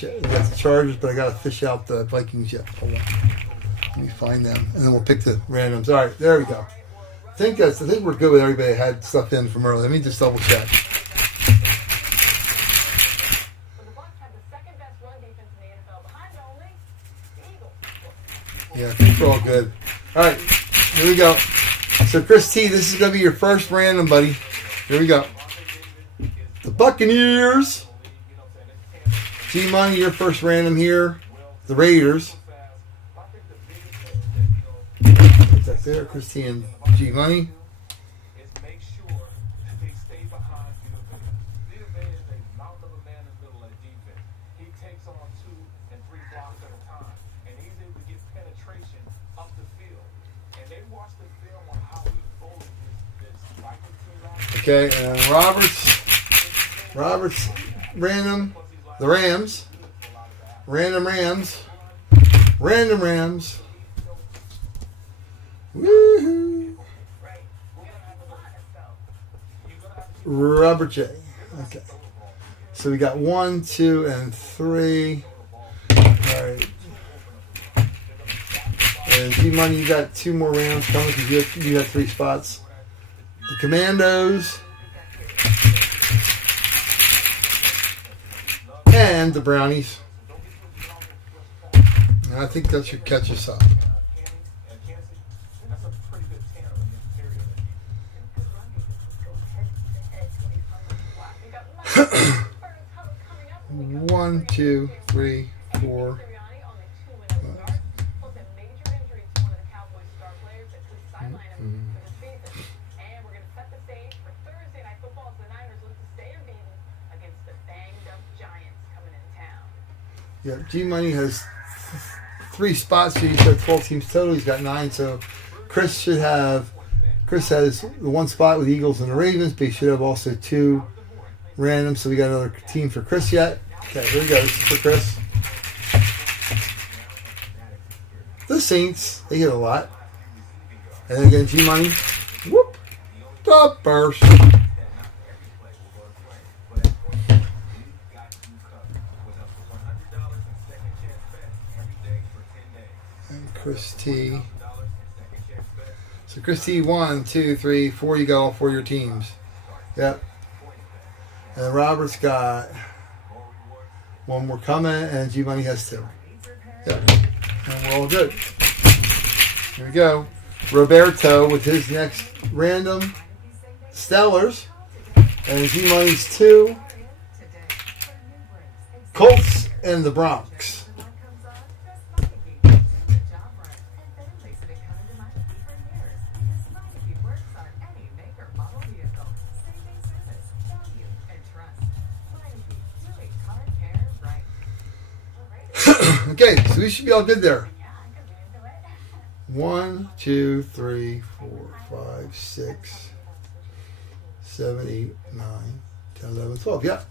Chargers, but I gotta fish out the Vikings yet. Hold on. Let me find them, and then we'll pick the randoms. All right, there we go. I think we're good with everybody that had stuff in from earlier. Let me just double check. Yeah, I think we're all good. All right, here we go. So, Chris T, this is gonna be your first random, buddy. Here we go. The Buccaneers. G-Money, your first random here. The Raiders. What's that there? Christine G-Money. Okay, and Robert's random. The Rams. Random Rams. Random Rams. Woohoo! Robert J. Okay. So we got 1, 2, and 3. Alright. And G-Money, you got 2 more rounds coming because you got 3 spots. The Commandos. And the Brownies. And I think that should catch us up. One, 2, 3, 4. Yeah, G-Money has 3 spots, so he's got 12 teams total. He's got 9, so Chris has the 1 spot with Eagles and the Ravens, but he should have also 2 random, so we got another team for Chris yet. Okay, here we go. This is for Chris. The Saints, they get a lot. And then again, G-Money. Whoop! Top burst. And Chris T. So Chris T, 1, 2, 3, 4. You got all 4 of your teams. Yep. And Robert's got 1 more coming, and G-Money has 2. Yep. And we're all good. Here we go. Roberto with his next random. Stellars. And G-Money's 2. Colts and the Bronx. Okay, so we should be all good there. 1, 2, 3, 4, 5, 6, 7, 8, 9, 10, 11, 12. Yeah.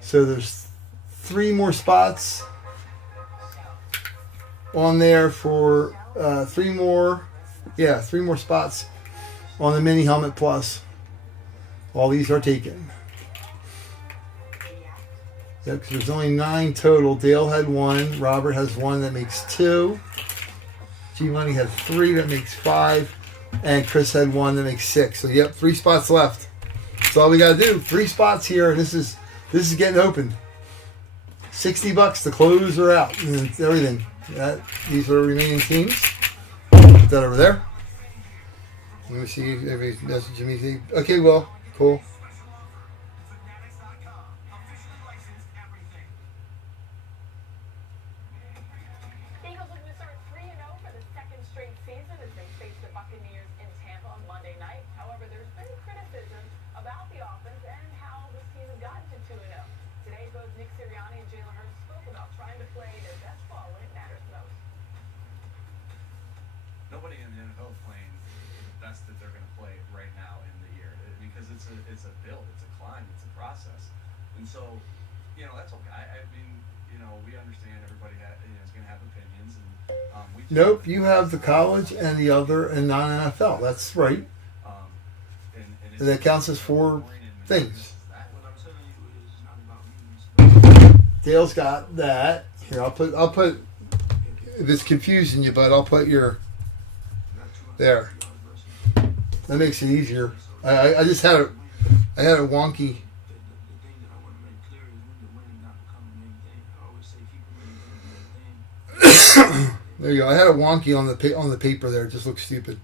So there's 3 more spots on there for 3 more. Yeah, 3 more spots on the Mini Helmet Plus. All these are taken. Yeah, because there's only 9 total. Dale had 1. Robert has 1. That makes 2. G-Money had 3. That makes 5. And Chris had 1. That makes 6. So, yep, 3 spots left. That's all we got to do. 3 spots here. And this is getting open. $60 to close or out. And everything. These are remaining teams. Put that over there. Let me see if everybody's messaging me. Okay, well, cool. Nobody in the NFL is playing the best that they're going to play right now in the year because it's a build, it's a climb, it's a process, and so that's okay. I mean we understand everybody is going to have opinions, and we just Nope, you have the college and the other and non-NFL. That's right. And that counts as 4 things. Dale's got that. Here, I'll put. If it's confusing you, bud, I'll put your. There. That makes it easier. I just had it. I had it wonky. There you go. I had it wonky on the paper there. It just looks stupid.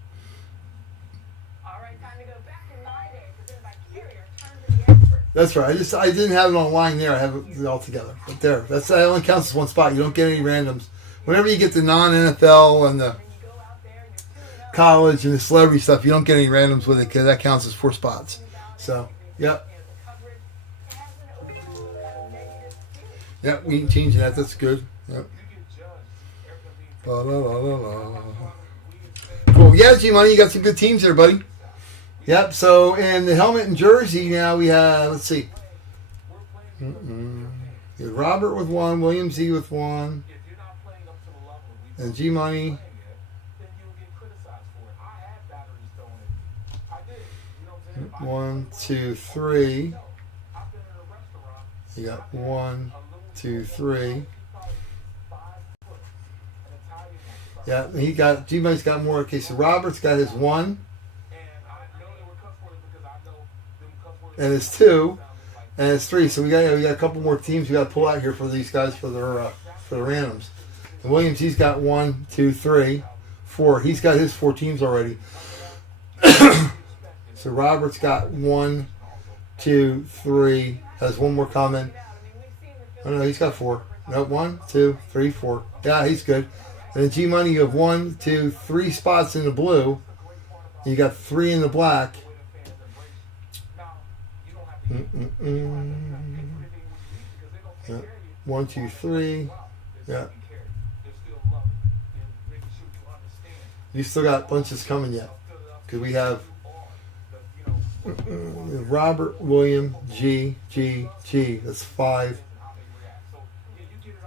That's right. I didn't have it online there. I have it all together. But there. That only counts as 1 spot. You don't get any randoms. Whenever you get the non-NFL and the college and the celebrity stuff, you don't get any randoms with it because that counts as 4 spots. So, yep. Yep, we ain't changing that. That's good. Yep. La, la, la, la, la. Cool. Yeah, G-Money, you got some good teams there, buddy. Yep, so in the helmet and jersey now we have, let's see. You have Robert with 1, William Z with 1, and G-Money. 1, 2, 3. You got 1, 2, 3. Yeah, G-Money's got more. Okay, so Robert's got his 1. And his 2. And his 3. So we got a couple more teams we got to pull out here for these guys for the randoms. And Williams, he's got 1, 2, 3, 4. He's got his 4 teams already. So Robert's got 1, 2, 3. Has 1 more coming. Oh no, he's got 4. No, 1, 2, 3, 4. Yeah, he's good. And then G-Money, you have 1, 2, 3 spots in the blue. And you got 3 in the black. Yeah. 1, 2, 3. Yeah. You still got bunches coming yet. Because we have Robert, William, G. That's 5.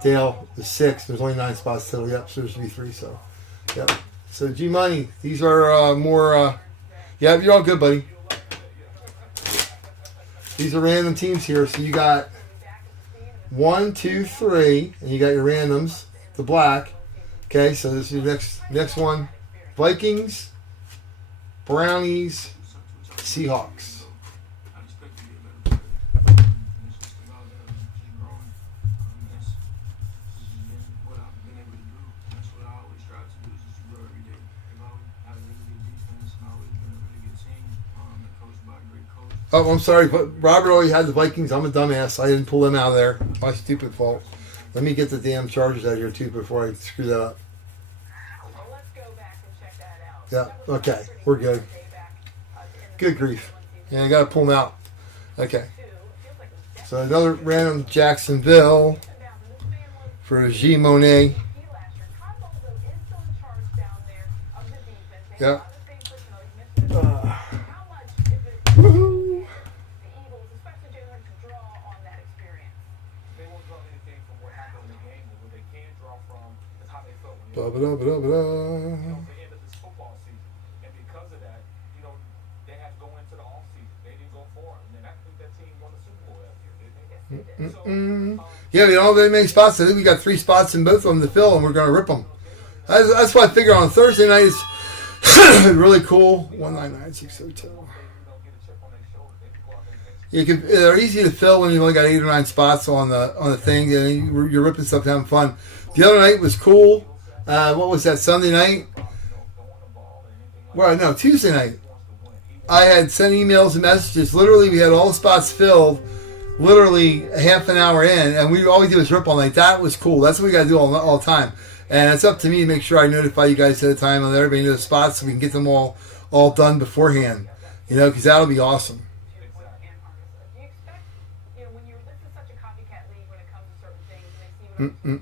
Dale is 6. There's only 9 spots total. Yep, so there should be 3. So, yep. So G-Money, these are more. Yeah, you're all good, buddy. These are random teams here. So you got 1, 2, 3, and you got your randoms, the black. Okay, so this is your next one. Vikings, Brownies, Seahawks. Oh, I'm sorry, but Robert already had the Vikings. I'm a dumbass. I didn't pull them out of there. My stupid fault. Let me get the damn Chargers out of here, too, before I screw that up. Yeah, okay. We're good. Good grief. Yeah, I got to pull them out. Okay. So another random Jacksonville for G. Monet. Yeah. Woohoo. Blah, blah, blah, blah, blah. Yeah, we don't have very many spots. I think we got 3 spots in both of them to fill, and we're going to rip them. That's why I figure on Thursday night it's really cool. 199602. They're easy to fill when you only got 8 or 9 spots on the thing, and you're ripping stuff and having fun. The other night was cool. What was that, Sunday night? Well, no, Tuesday night. I had sent emails and messages. Literally, we had all the spots filled. Literally a half an hour in, and all we did was rip all night. That was cool. That's what we got to do all the time. And it's up to me to make sure I notify you guys at a time and let everybody know the spots so we can get them all done beforehand. Because that'll be awesome. We've seen the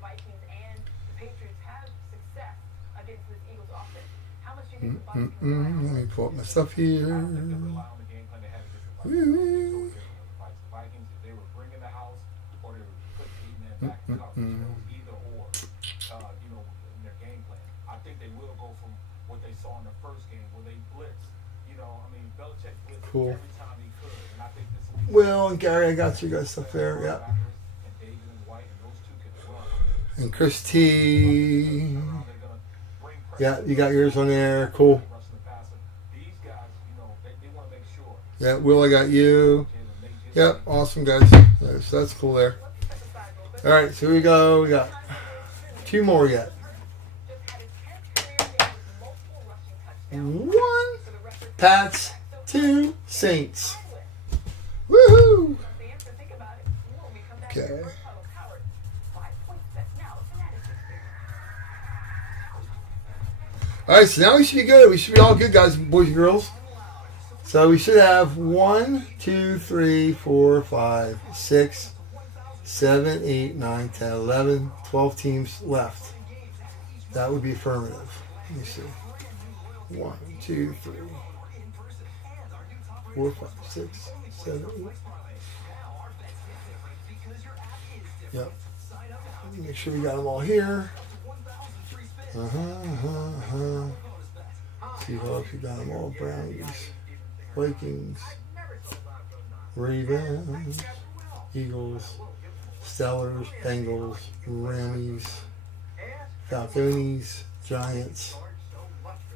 Vikings and the Patriots have success against this Eagles offense. How much do you think the Bucs can rely on? Let me pull up my stuff here. I don't think they rely on the game plan they had against the Vikings. So different than the Vikings. The Vikings, if they were bringing the house or they were putting 8 men back in coverage, it was either or. In their game plan. I think they will go from what they saw in the first game where they blitzed. Belichick blitzed Cool. every time he could, and I think this will be. Will and Gary, I got you guys stuff there. Yep. And David and White, and those two can run. And Chris T. They're gonna bring pressure. Yeah, you got yours on there. Cool. Rushing the passer. These guys, they want to make sure. Yeah, Will, I got you. Yep, awesome, guys. So that's cool there. All right, so here we go. We got 2 more yet. One Pats, 2 Saints. Woohoo! Okay. All right, so now we should be good. We should be all good, guys, boys and girls. So we should have 1, 2, 3, 4, 5, 6, 7, 8, 9, 10, 11, 12 teams left. That would be affirmative. Let me see. 1, 2, 3, 4, 5, 6, 7, 8. Yep. Make sure we got them all here. Seahawks, we got them all. Brownies, Vikings, Ravens, Eagles, Stellars, Bengals, Rammies, Falconies, Giants,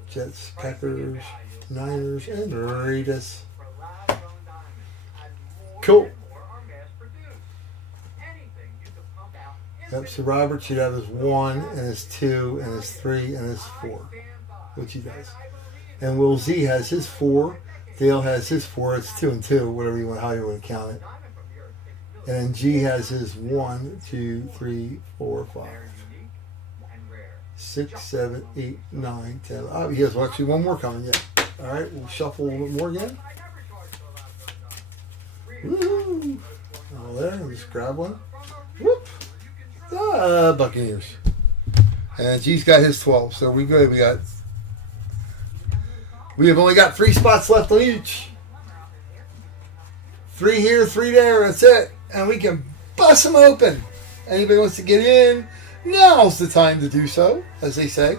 Jets, Packers, Niners, and Raiders. Cool. Yep, so Robert should have his 1 and his 2 and his 3 and his 4, which he does. And Will Z has his 4. Dale has his 4. It's 2 and 2, whatever you want, how you want to count it. And then G has his 1, 2, 3, 4, 5, 6, 7, 8, 9, 10. Oh, he has actually 1 more coming yet. All right, we'll shuffle a little bit more again. Woo! Oh, there, we'll just grab one. Whoop! Buccaneers. And G's got his 12, so we good. We have only got 3 spots left on each. 3 here, 3 there. That's it, and we can bust them open. Anybody wants to get in? Now's the time to do so, as they say.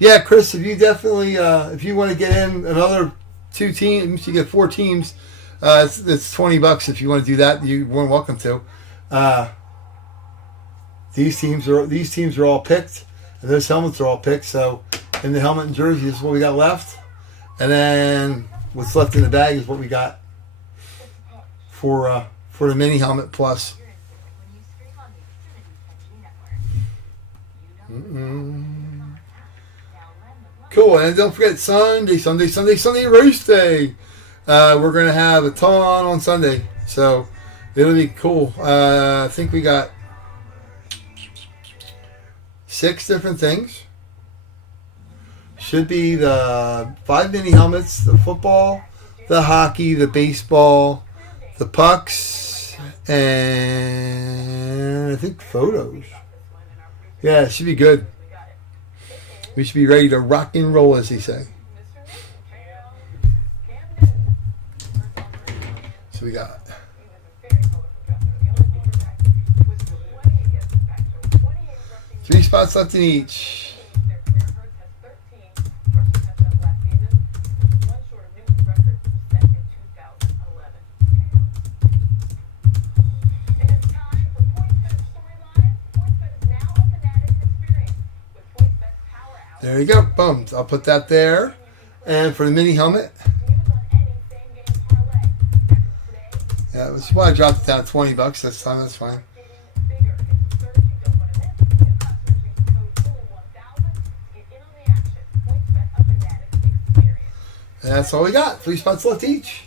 Yeah, Chris, if you definitely, if you want to get in another 2 teams, you get 4 teams. It's $20 if you want to do that. You're more than welcome to. These teams are all picked, and those helmets are all picked. So, in the helmet and jersey is what we got left, and then what's left in the bag is what we got for the mini helmet plus. Cool, and don't forget Sunday race day. We're going to have a ton on Sunday, so it'll be cool. I think we got 6 different things. Should be the 5 mini helmets, the football, the hockey, the baseball, the pucks, and I think photos. Yeah, it should be good. We should be ready to rock and roll, as they say. So we got 3 spots left in each. There you go. Boom. I'll put that there. And for the mini helmet, yeah, that's why I dropped it down to $20 this time. That's fine. And that's all we got. 3 spots left each.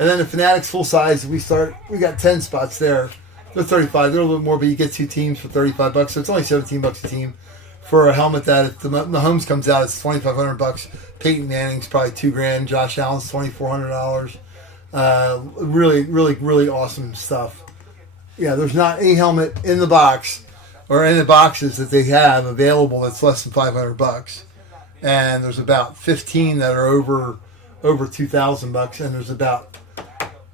And then the Fanatics full size, we got 10 spots there. They're 35. They're a little bit more, but you get 2 teams for $35. So it's only $17 a team for a helmet that if the Mahomes comes out, it's $2,500. Peyton Manning's probably $2,000. Josh Allen's $2,400. Really, really, really awesome stuff. Yeah, there's not a helmet in the box or in the boxes that they have available that's less than $500. And there's about 15 that are over $2,000, and there's about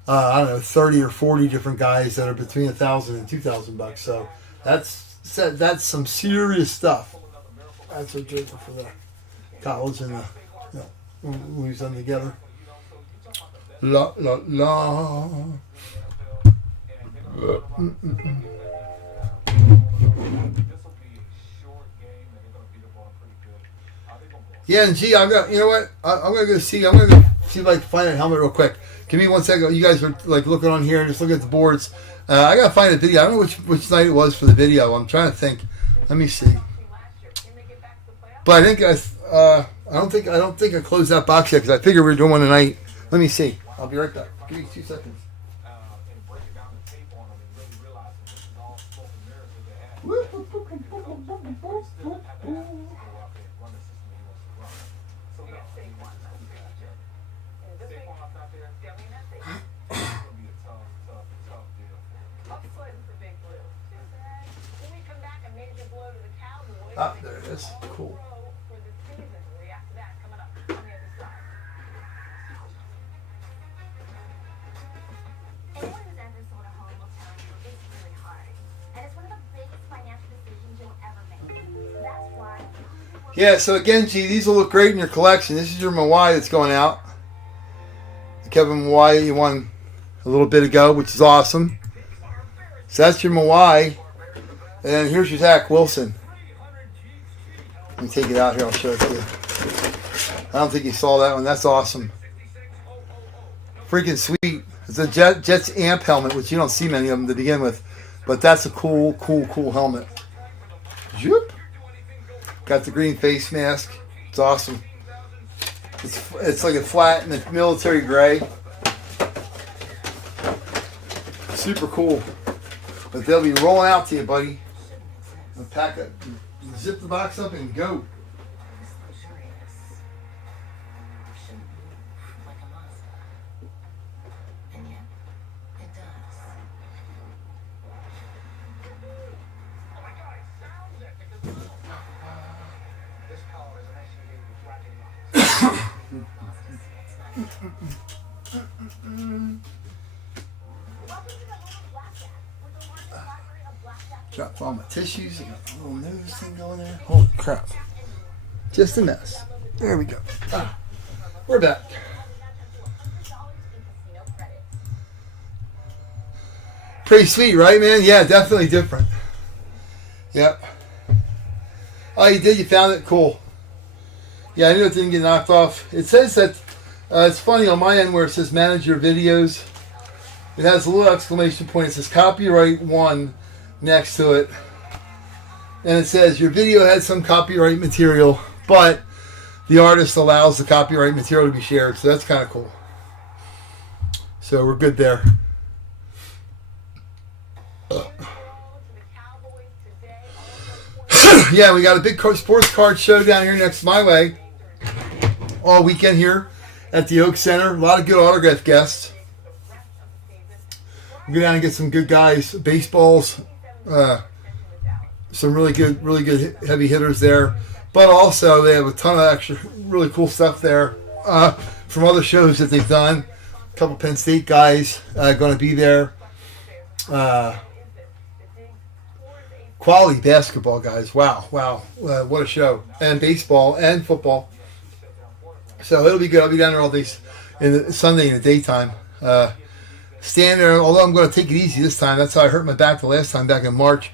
I don't know 30 or 40 different guys that are between $1,000 and $2,000. So that's some serious stuff. That's a joke for the college and the when we've done together. La la la. Yeah, and gee, I'm gonna. You know what? I'm gonna go see. I'm gonna go see if I can find a helmet real quick. Give me 1 second. You guys are like looking on here and just looking at the boards. I gotta find a video. I don't know which night it was for the video. I'm trying to think. Let me see. But I think I don't think I closed that box yet because I figured we were doing one tonight. Let me see. I'll be right back. Give me 2 seconds. Ah, there it is. Cool. Yeah, so again, G, these will look great in your collection. This is your Mawai that's going out. The Kevin Mawai you won a little bit ago, which is awesome. So that's your Mawai. And here's your Zach Wilson. Let me take it out here. I'll show it to you. I don't think you saw that one. That's awesome. Freaking sweet. It's a Jets amp helmet, which you don't see many of them to begin with. But that's a cool helmet. Zoop. Got the green face mask. It's awesome. It's like a flat military gray. Super cool. But they'll be rolling out to you, buddy. Pack it. Zip the box up and go. Dropped all my tissues. I got a little nose thing going there. Holy crap. Just a mess. There we go. We're back. Pretty sweet, right, man? Yeah, definitely different. Yep. Oh, you did? You found it? Cool. Yeah, I knew it didn't get knocked off. It says that, it's funny on my end where it says manage your videos. It has a little exclamation point. It says copyright 1 next to it. And it says your video had some copyright material, but the artist allows the copyright material to be shared. So that's kind of cool. So we're good there. Yeah, we got a big sports card show down here next my way all weekend here at the Oak Center. A lot of good autograph guests. We'll go down and get some good guys, baseballs, some really good heavy hitters there. But also they have a ton of extra really cool stuff there from other shows that they've done. A couple Penn State guys going to be there. Quality basketball guys. Wow. What a show. And baseball and football. So it'll be good. I'll be down there all days Sunday in the daytime. Stand there, although I'm going to take it easy this time. That's how I hurt my back the last time back in March.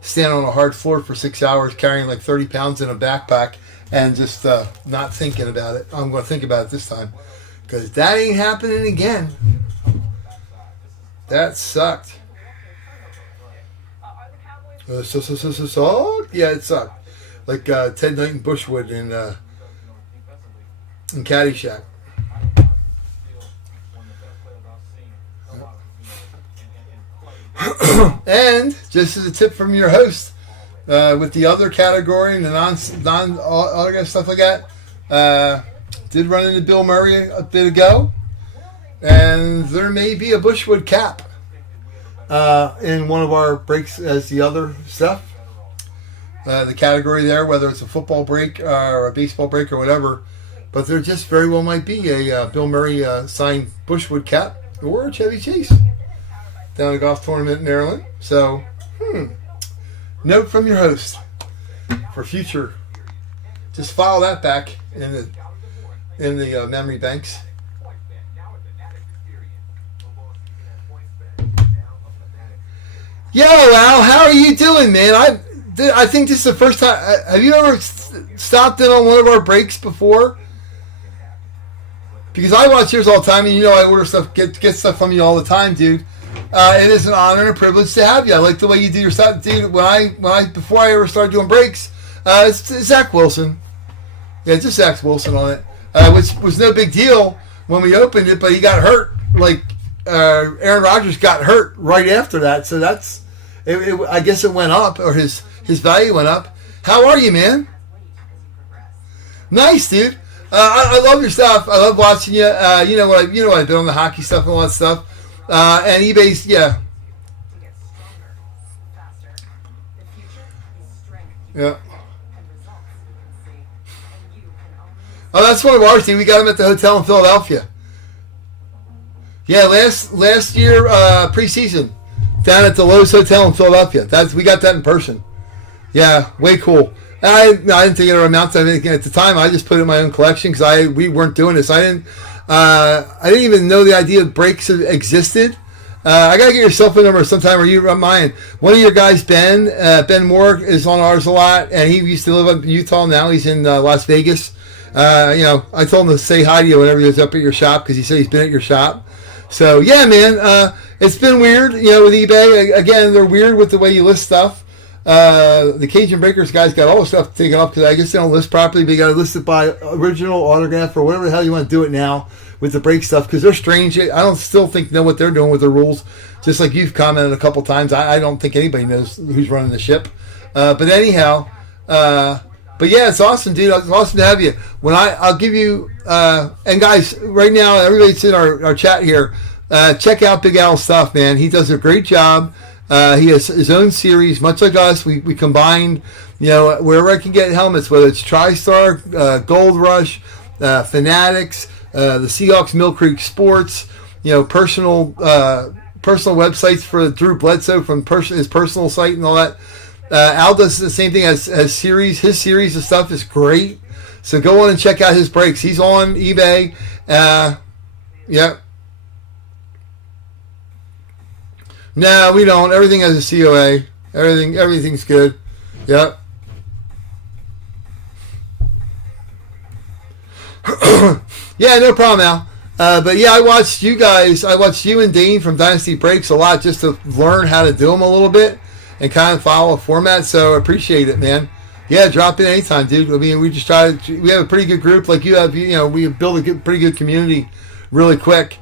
Stand on a hard floor for 6 hours carrying like 30 pounds in a backpack and just not thinking about it. I'm going to think about it this time because that ain't happening again. That sucked. Yeah, it sucked. Like Ted Knight and Bushwood in Caddyshack. And just as a tip from your host, with the other category and the non autograph stuff like that. Did run into Bill Murray a bit ago, and there may be a Bushwood cap in one of our breaks as the other stuff. The category there, whether it's a football break or a baseball break or whatever, but there just very well might be a Bill Murray signed Bushwood cap or a Chevy Chase down at a golf tournament in Maryland. So, note from your host for future. Just file that back in the memory banks. Yo, Al, how are you doing, man? I think this is the first time. Have you ever stopped in on one of our breaks before? Because I watch yours all the time, and you know I order stuff, get stuff from you all the time, dude. It is an honor and a privilege to have you. I like the way you do your stuff, dude. Before I ever started doing breaks, it's Zach Wilson. Yeah, just Zach Wilson on it, which was no big deal when we opened it, but he got hurt. Like Aaron Rodgers got hurt right after that, so that's. I guess it went up, or his value went up. How are you, man? Nice, dude. I love your stuff. I love watching you. You know what I do on the hockey stuff and all that stuff. And eBay's, yeah. Yeah. Oh, that's one of ours, dude. We got him at the hotel in Philadelphia. Yeah, last year preseason down at the Lowe's Hotel in Philadelphia. We got that in person. Yeah, way cool. I didn't think it would amount to anything at the time. I just put it in my own collection because we weren't doing this. I didn't even know the idea of breaks existed. I gotta get your cell phone number sometime, or you run mine. One of your guys, Ben Moore, is on ours a lot, and he used to live up in Utah. Now he's in Las Vegas. I told him to say hi to you whenever he was up at your shop because he said he's been at your shop. So yeah, man, it's been weird, with eBay. Again, they're weird with the way you list stuff. The Cajun Breakers guys got all the stuff taken off because I guess they don't list properly, but you got to list it by original, autograph, or whatever the hell you want to do it now with the break stuff because they're strange. I don't still know what they're doing with the rules. Just like you've commented a couple times, I don't think anybody knows who's running the ship. But anyhow, but yeah, it's awesome, dude. It's awesome to have you. I'll give you and guys, right now, everybody's in our chat here. Check out Big Al's stuff, man. He does a great job. He has his own series, much like us. We combined, wherever I can get helmets, whether it's TriStar, Gold Rush, Fanatics, the Seahawks, Mill Creek Sports, personal websites for Drew Bledsoe from his personal site and all that. Al does the same thing as series. His series of stuff is great. So go on and check out his breaks. He's on eBay. Yeah. No, we don't. Everything has a COA. Everything's good. Yep. Yeah, no problem, Al. But yeah, I watched you and Dane from Dynasty Breaks a lot just to learn how to do them a little bit and kind of follow a format. So I appreciate it, man. Yeah, drop in anytime, dude. I mean, we just we have a pretty good group like you have. We build a pretty good community really quick.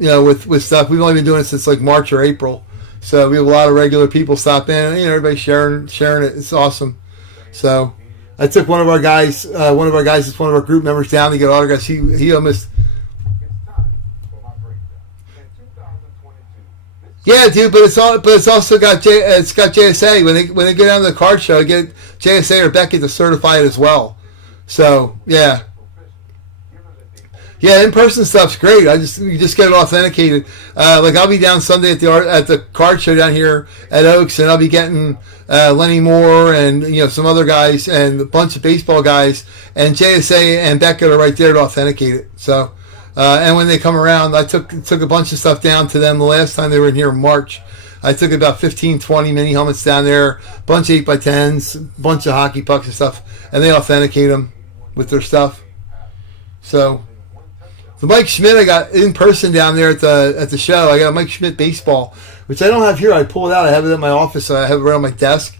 With stuff. We've only been doing it since like March or April. So we have a lot of regular people stop in. Everybody sharing it. It's awesome. So I took one of our guys, that's one of our group members down to get autographs. He almost. Yeah, dude, but it's also got JSA. When they go down to the card show, get JSA or Beckett to certify it as well. So yeah. Yeah, in-person stuff's great. You just get it authenticated. Like I'll be down Sunday at the card show down here at Oaks, and I'll be getting Lenny Moore and some other guys and a bunch of baseball guys, and JSA and Beckett are right there to authenticate it. So, and when they come around, I took a bunch of stuff down to them the last time they were in here in March. I took about 15, 20 mini helmets down there, bunch of 8x10s, bunch of hockey pucks and stuff, and they authenticate them with their stuff. So. The Mike Schmidt I got in person down there at the show. I got a Mike Schmidt baseball, which I don't have here. I pull it out. I have it in my office. I have it right on my desk.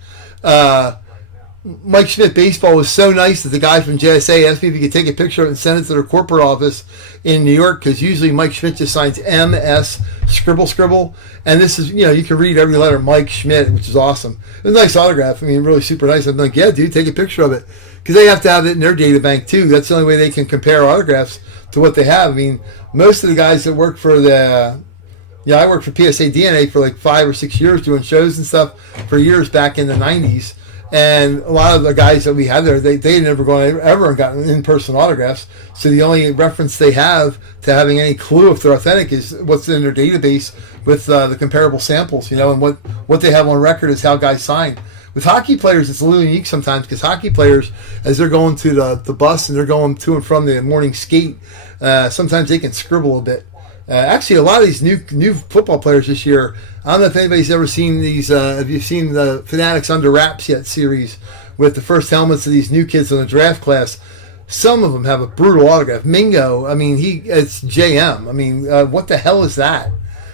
Mike Schmidt Baseball was so nice that the guy from JSA asked me if he could take a picture of it and send it to their corporate office in New York, because usually Mike Schmidt just signs MS scribble. And this is, you can read every letter, Mike Schmidt, which is awesome. It was a nice autograph. I mean, really super nice. I'm like, yeah, dude, take a picture of it. Because they have to have it in their data bank, too. That's the only way they can compare autographs to what they have. I mean, most of the guys that work for I worked for PSA DNA for like 5 or 6 years doing shows and stuff for years back in the 90s. And a lot of the guys that we had there, they never gone ever gotten in-person autographs. So the only reference they have to having any clue if they're authentic is what's in their database with the comparable samples, and what they have on record is how guys sign. With hockey players, it's a little unique sometimes, because hockey players, as they're going to the bus and they're going to and from the morning skate, sometimes they can scribble a bit. Actually, a lot of these new football players this year, I don't know if anybody's ever seen these, have you seen the Fanatics Under Wraps Yet series with the first helmets of these new kids in the draft class? Some of them have a brutal autograph. Mingo, I mean, it's JM. I mean, what the hell is that?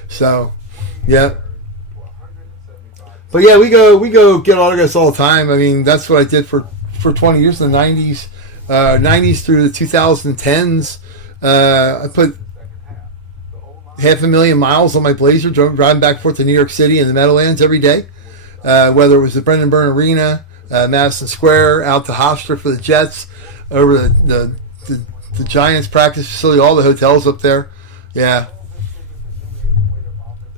So, yeah. But yeah, we go get autographs all the time. I mean, that's what I did for 20 years in the 90s, 90s through the 2010s. I put 500,000 miles on my Blazer, driving back and forth to New York City and the Meadowlands every day. Whether it was the Brendan Byrne Arena, Madison Square, out to Hofstra for the Jets, over the Giants practice facility, all the hotels up there. Yeah.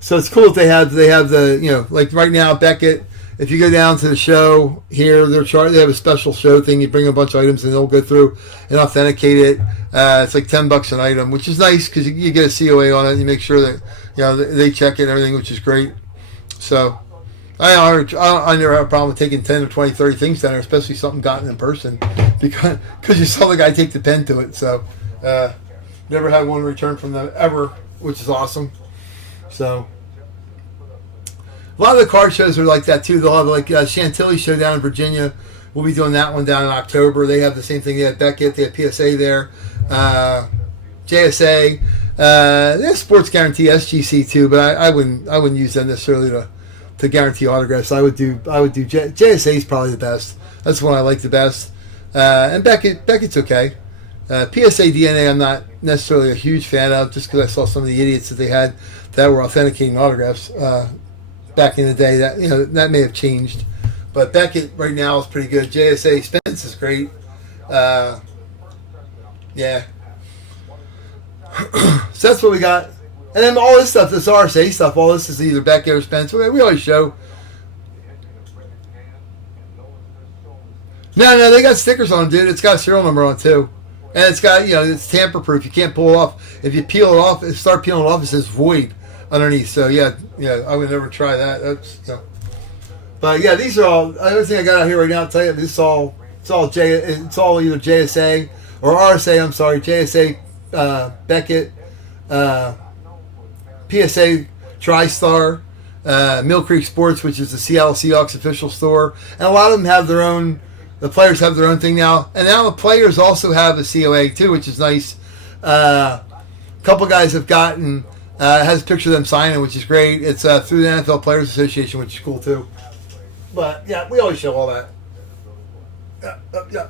So it's cool that they have the, like right now at Beckett, if you go down to the show here, they have a special show thing. You bring a bunch of items and they'll go through and authenticate it. It's like $10 an item, which is nice because you get a COA on it and you make sure that they check it and everything, which is great. So I never have a problem with taking 10 or 20, 30 things down there, especially something gotten in person, because you saw the guy take the pen to it. So never had one return from them ever, which is awesome. So a lot of the car shows are like that too. They'll have like Chantilly show down in Virginia. We'll be doing that one down in October. They have the same thing. They have Beckett. They have PSA there. JSA. They have Sports Guarantee SGC too, but I wouldn't use them necessarily to guarantee autographs. I would do JSA is probably the best. That's the one I like the best. And Beckett's okay. PSA DNA I'm not necessarily a huge fan of, just because I saw some of the idiots that they had that were authenticating autographs back in the day. That may have changed, but Beckett right now is pretty good. JSA Spence is great. Yeah. So that's what we got. And then all this stuff, this RSA stuff, all this is either Beckett or Spence. We always show. No, they got stickers on them, dude. It's got a serial number on it, too. And it's got, it's tamper-proof. You can't pull it off. If you peel it off, start peeling it off, it says void underneath. So, yeah, I would never try that. That's, But, yeah, these are all, the other thing I got out here right now, I'll tell you, it's all either JSA or RSA, I'm sorry, JSA, Beckett, PSA, TriStar, Mill Creek Sports, which is the Seattle Seahawks official store. And a lot of them have their own, the players have their own thing now. And now the players also have a COA too, which is nice. A couple guys have gotten, has a picture of them signing, which is great. It's through the NFL Players Association, which is cool too. But yeah, we always show all that. Yeah.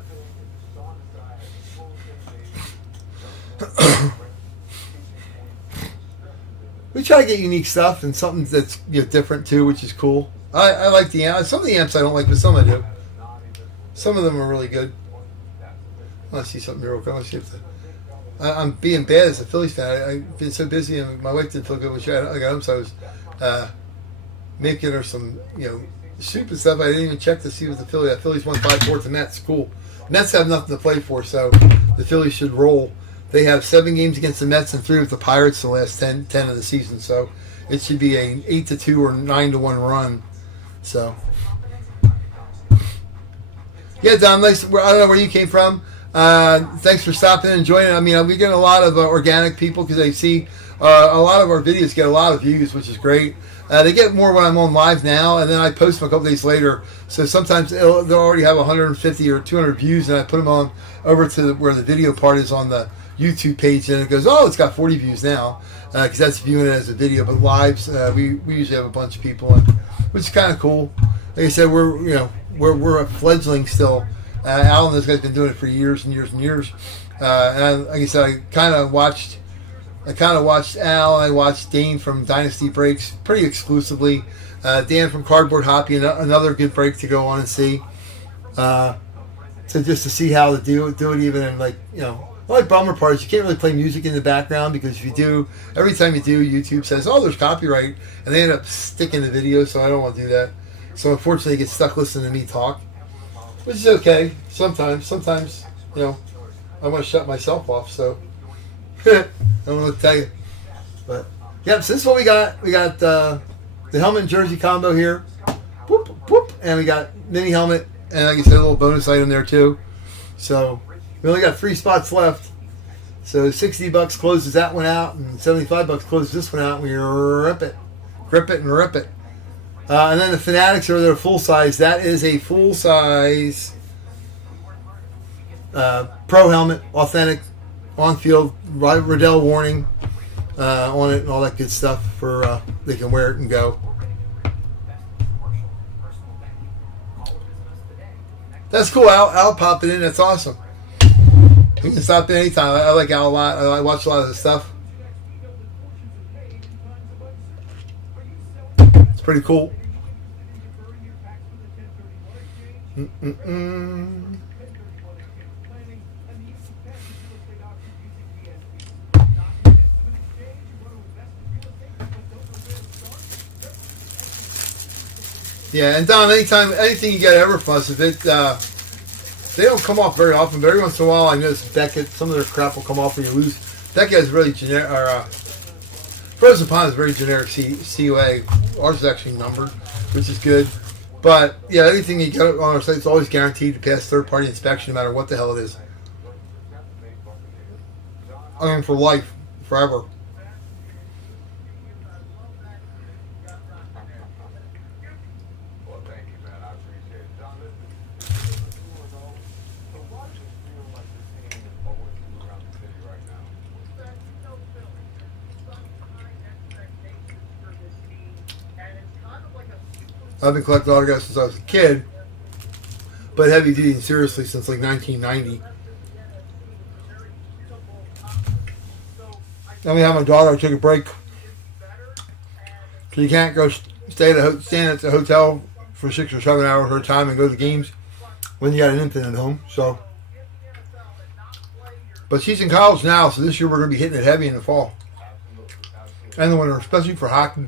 We try to get unique stuff and something that's different too, which is cool. I like the amps. Some of the amps I don't like, but some I do. Some of them are really good. I want to see something real quick. I want to see if I'm being bad as a Phillies fan. I've been so busy, and my wife didn't feel good when I got home, so I was making her some soup and stuff. I didn't even check to see what the Phillies won 5-4 to the Mets. Cool. Mets have nothing to play for, so the Phillies should roll. They have 7 games against the Mets and 3 with the Pirates the last 10 of the season, so it should be an 8-2 or 9-1 run. So, yeah, Don, nice. I don't know where you came from. Thanks for stopping and joining. I mean, we get a lot of organic people because they see a lot of our videos get a lot of views, which is great. They get more when I'm on live now, and then I post them a couple days later. So sometimes they'll already have 150 or 200 views, and I put them on over to where the video part is on the YouTube page, and it goes, oh, it's got 40 views now, because that's viewing it as a video. But lives, we usually have a bunch of people, which is kind of cool. Like I said, we're we're a fledgling still. Al and those guys have been doing it for years and years and years. And like I said, I kind of watched Al and I watched Dane from Dynasty Breaks pretty exclusively. Dan from Cardboard Hoppy, another good break to go on and see. So just to see how to do it even in like, you know, like bummer parts, you can't really play music in the background because if you do, every time you do, YouTube says, oh, there's copyright, and they end up sticking the video, so I don't want to do that. So unfortunately, you get stuck listening to me talk, which is okay. Sometimes, you know, I want to shut myself off, so I don't know what to tell you. But, yep, so this is what we got. We got the helmet and jersey combo here. Whoop, whoop, and we got mini helmet, and like I said, a little bonus item there too. So we only got 3 spots left. So $60 closes that one out, and $75 closes this one out. And we rip it, and rip it. And then the Fanatics are their full size. That is a full size pro helmet, authentic, on field, Riddell warning on it, and all that good stuff for they can wear it and go. That's cool. Al popped it in. That's awesome. You can stop in anytime. I like Al a lot. I watch a lot of his stuff. It's pretty cool. Yeah, and Don, anything you get ever fuss, if it, they don't come off very often, but every once in a while I notice Beckett, some of their crap will come off when you lose. Beckett is really generic, or Frozen Pond is very generic COA. Ours is actually numbered, which is good. But yeah, anything you get on our site is always guaranteed to pass third-party inspection, no matter what the hell it is. I mean, for life, forever. I've been collecting autographs since I was a kid, but heavy duty and seriously since like 1990. Then we have my daughter. I took a break, so you can't go stand at the hotel for 6 or 7 hours at a time and go to the games when you got an infant at home. So, but she's in college now, so this year we're going to be hitting it heavy in the fall and the winter, especially for hockey.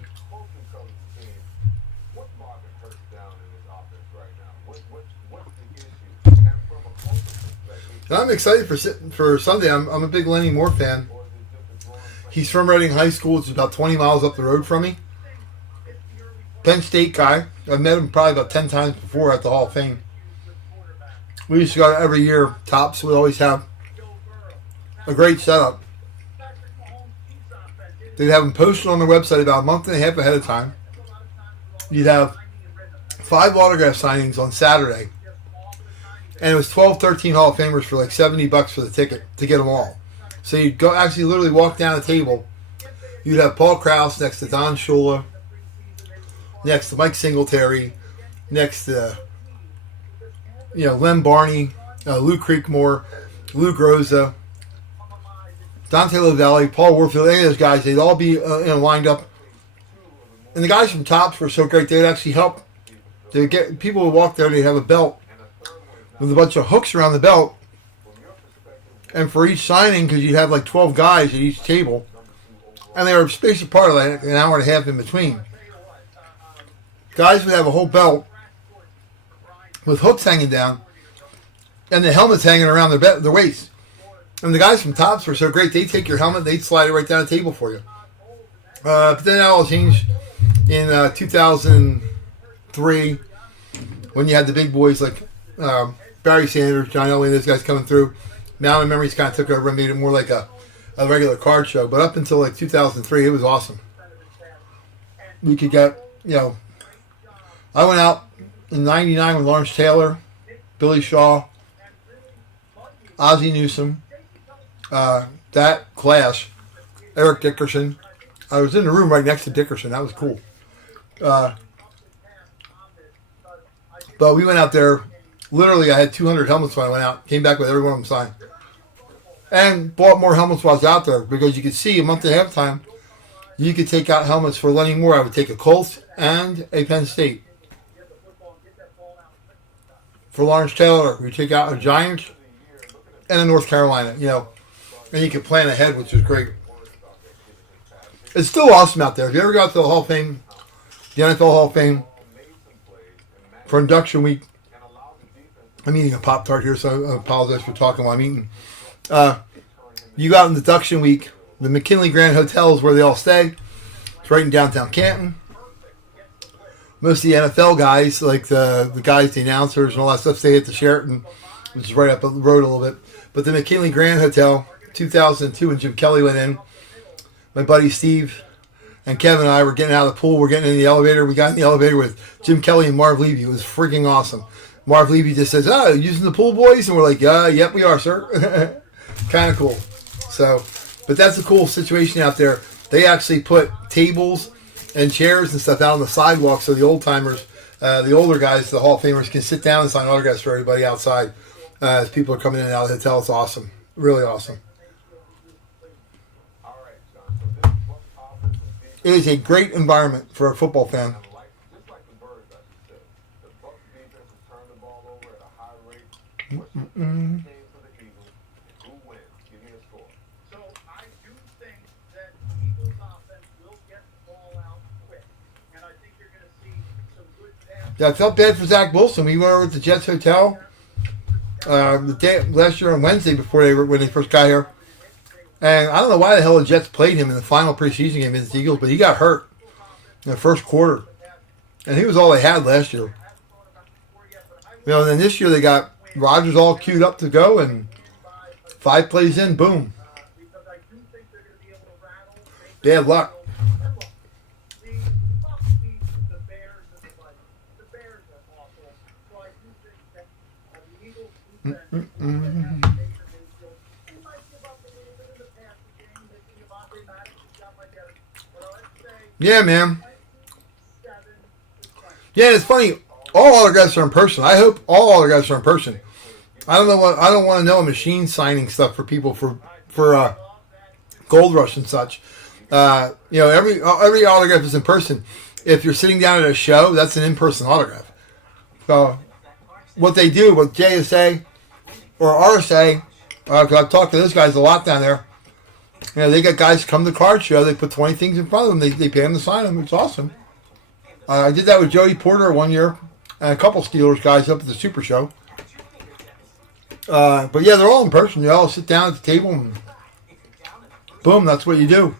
And I'm excited for Sunday. I'm a big Lenny Moore fan. He's from Reading High School, which is about 20 miles up the road from me. Penn State guy. I've met him probably about 10 times before at the Hall of Fame. We used to go every year. Tops would always have a great setup. They'd have them posted on their website about a month and a half ahead of time. You'd have 5 autograph signings on Saturday. And it was 12, 13 Hall of Famers for like $70 for the ticket to get them all. So you'd go actually literally walk down a table. You'd have Paul Krause next to Don Shula, next to Mike Singletary, next to Lem Barney, Lou Creekmore, Lou Groza, Dante LaValle, Paul Warfield, any of those guys. They'd all be lined up. And the guys from Tops were so great. They'd actually help. They'd get people would walk there and they'd have a belt with a bunch of hooks around the belt, and for each signing, because you'd have like 12 guys at each table, and they were spaced apart like an hour and a half in between. Guys would have a whole belt with hooks hanging down, and the helmets hanging around their waist. And the guys from Tops were so great, they'd take your helmet, they'd slide it right down the table for you. But then that all changed in 2003, when you had the big boys like Barry Sanders, John Elway, those guys coming through. Mountain Memories kind of took over and made it more like a regular card show. But up until like 2003, it was awesome. We could get, I went out in '99 with Lawrence Taylor, Billy Shaw, Ozzie Newsome, that Clash, Eric Dickerson. I was in the room right next to Dickerson. That was cool. But we went out there. Literally, I had 200 helmets when I went out. Came back with every one of them signed. And bought more helmets while I was out there because you could see a month and a half time, you could take out helmets for Lenny Moore. I would take a Colts and a Penn State. For Lawrence Taylor, we take out a Giants and a North Carolina, and you could plan ahead, which is great. It's still awesome out there. If you ever got to the Hall of Fame, the NFL Hall of Fame, for induction week, I'm eating a Pop-Tart here, so I apologize for talking while I'm eating. You got in induction week, the McKinley Grand Hotel is where they all stay. It's right in downtown Canton. Most of the NFL guys, like the guys, the announcers and all that stuff, stay at the Sheraton, which is right up the road a little bit. But the McKinley Grand Hotel, 2002, when Jim Kelly went in, my buddy Steve and Kevin and I were getting out of the pool. We're getting in the elevator. We got in the elevator with Jim Kelly and Marv Levy. It was freaking awesome. Marv Levy just says, using the pool, boys? And we're like, yep, we are, sir. Kind of cool. So, but that's a cool situation out there. They actually put tables and chairs and stuff out on the sidewalk so the old-timers, the older guys, the Hall of Famers, can sit down and sign autographs for everybody outside as people are coming in and out of the hotel. It's awesome. Really awesome. It is a great environment for a football fan. Mm-mm. So I do think that the Eagles offense will get the ball out quick, and I think you're going to see some good passes. Yeah, I felt bad for Zach Wilson. We went over at the Jets Hotel the day last year on Wednesday when they first got here, and I don't know why the hell the Jets played him in the final preseason game against the Eagles, but he got hurt in the first quarter, and he was all they had last year. And then this year they got Rodgers all queued up to go, and 5 plays in, boom. Bad luck. Yeah, man. Yeah, it's funny. All autographs are in person. I hope all autographs are in person. I don't want to know machine signing stuff for people for Gold Rush and such. Every autograph is in person. If you're sitting down at a show, that's an in-person autograph. So what they do with JSA or RSA, because I've talked to those guys a lot down there. They got guys come to the card show. They put 20 things in front of them. They pay them to sign them. It's awesome. I did that with Jody Porter one year and a couple Steelers guys up at the Super Show. But yeah, they're all in person. You all sit down at the table and boom, that's what you do.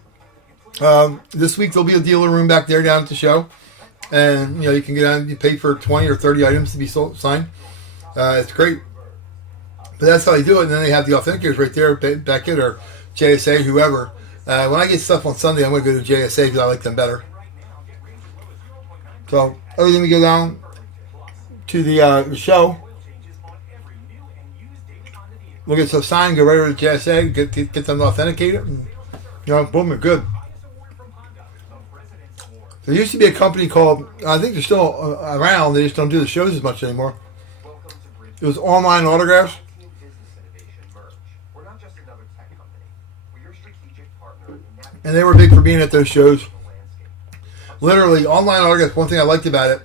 This week there'll be a dealer room back there down at the show. And you can get on, you pay for 20 or 30 items to be signed. It's great. But that's how they do it. And then they have the authenticators right there, Beckett or JSA, whoever. When I get stuff on Sunday, I'm going to go to JSA because I like them better. So everything we go down to the show. We'll get some signed, go right over to JSA, get them to authenticate it, and boom, they're good. There used to be a company called, I think they're still around, they just don't do the shows as much anymore. It was Online Autographs. And they were big for being at those shows. Literally, Online Autographs, one thing I liked about it,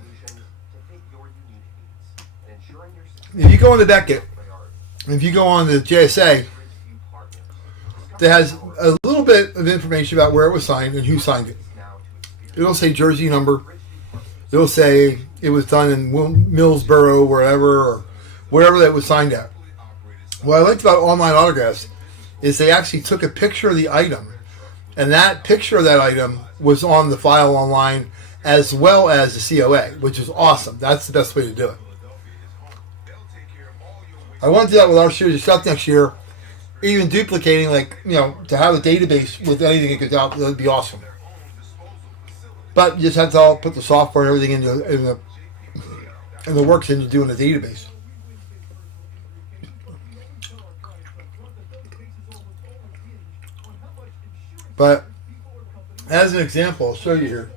if you go into Beckett, if you go on the JSA, that has a little bit of information about where it was signed and who signed it. It'll say jersey number. It'll say it was done in Millsboro, wherever, or wherever that was signed at. What I liked about Online Autographs is they actually took a picture of the item, and that picture of that item was on the file online as well as the COA, which is awesome. That's the best way to do it. I want to do that with our series of stuff next year, even duplicating, to have a database with anything that goes out, that would be awesome. But you just have to all put the software and everything in the works into doing the database. But as an example, I'll show you here.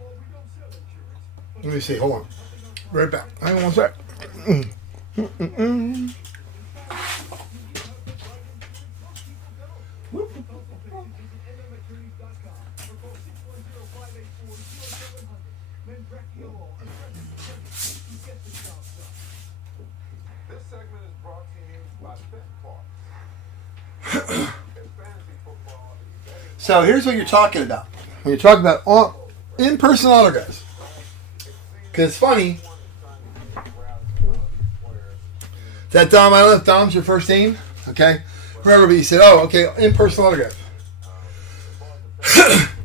Let me see. Hold on. Right back. Hang on one sec. This segment is brought to you by Bet Parks. So here's what you're talking about. When you're talking about in-person autographs. Because it's funny. That Dom, I don't know if Dom's your first name. Okay. Remember, but you said, oh, okay, in-person autograph.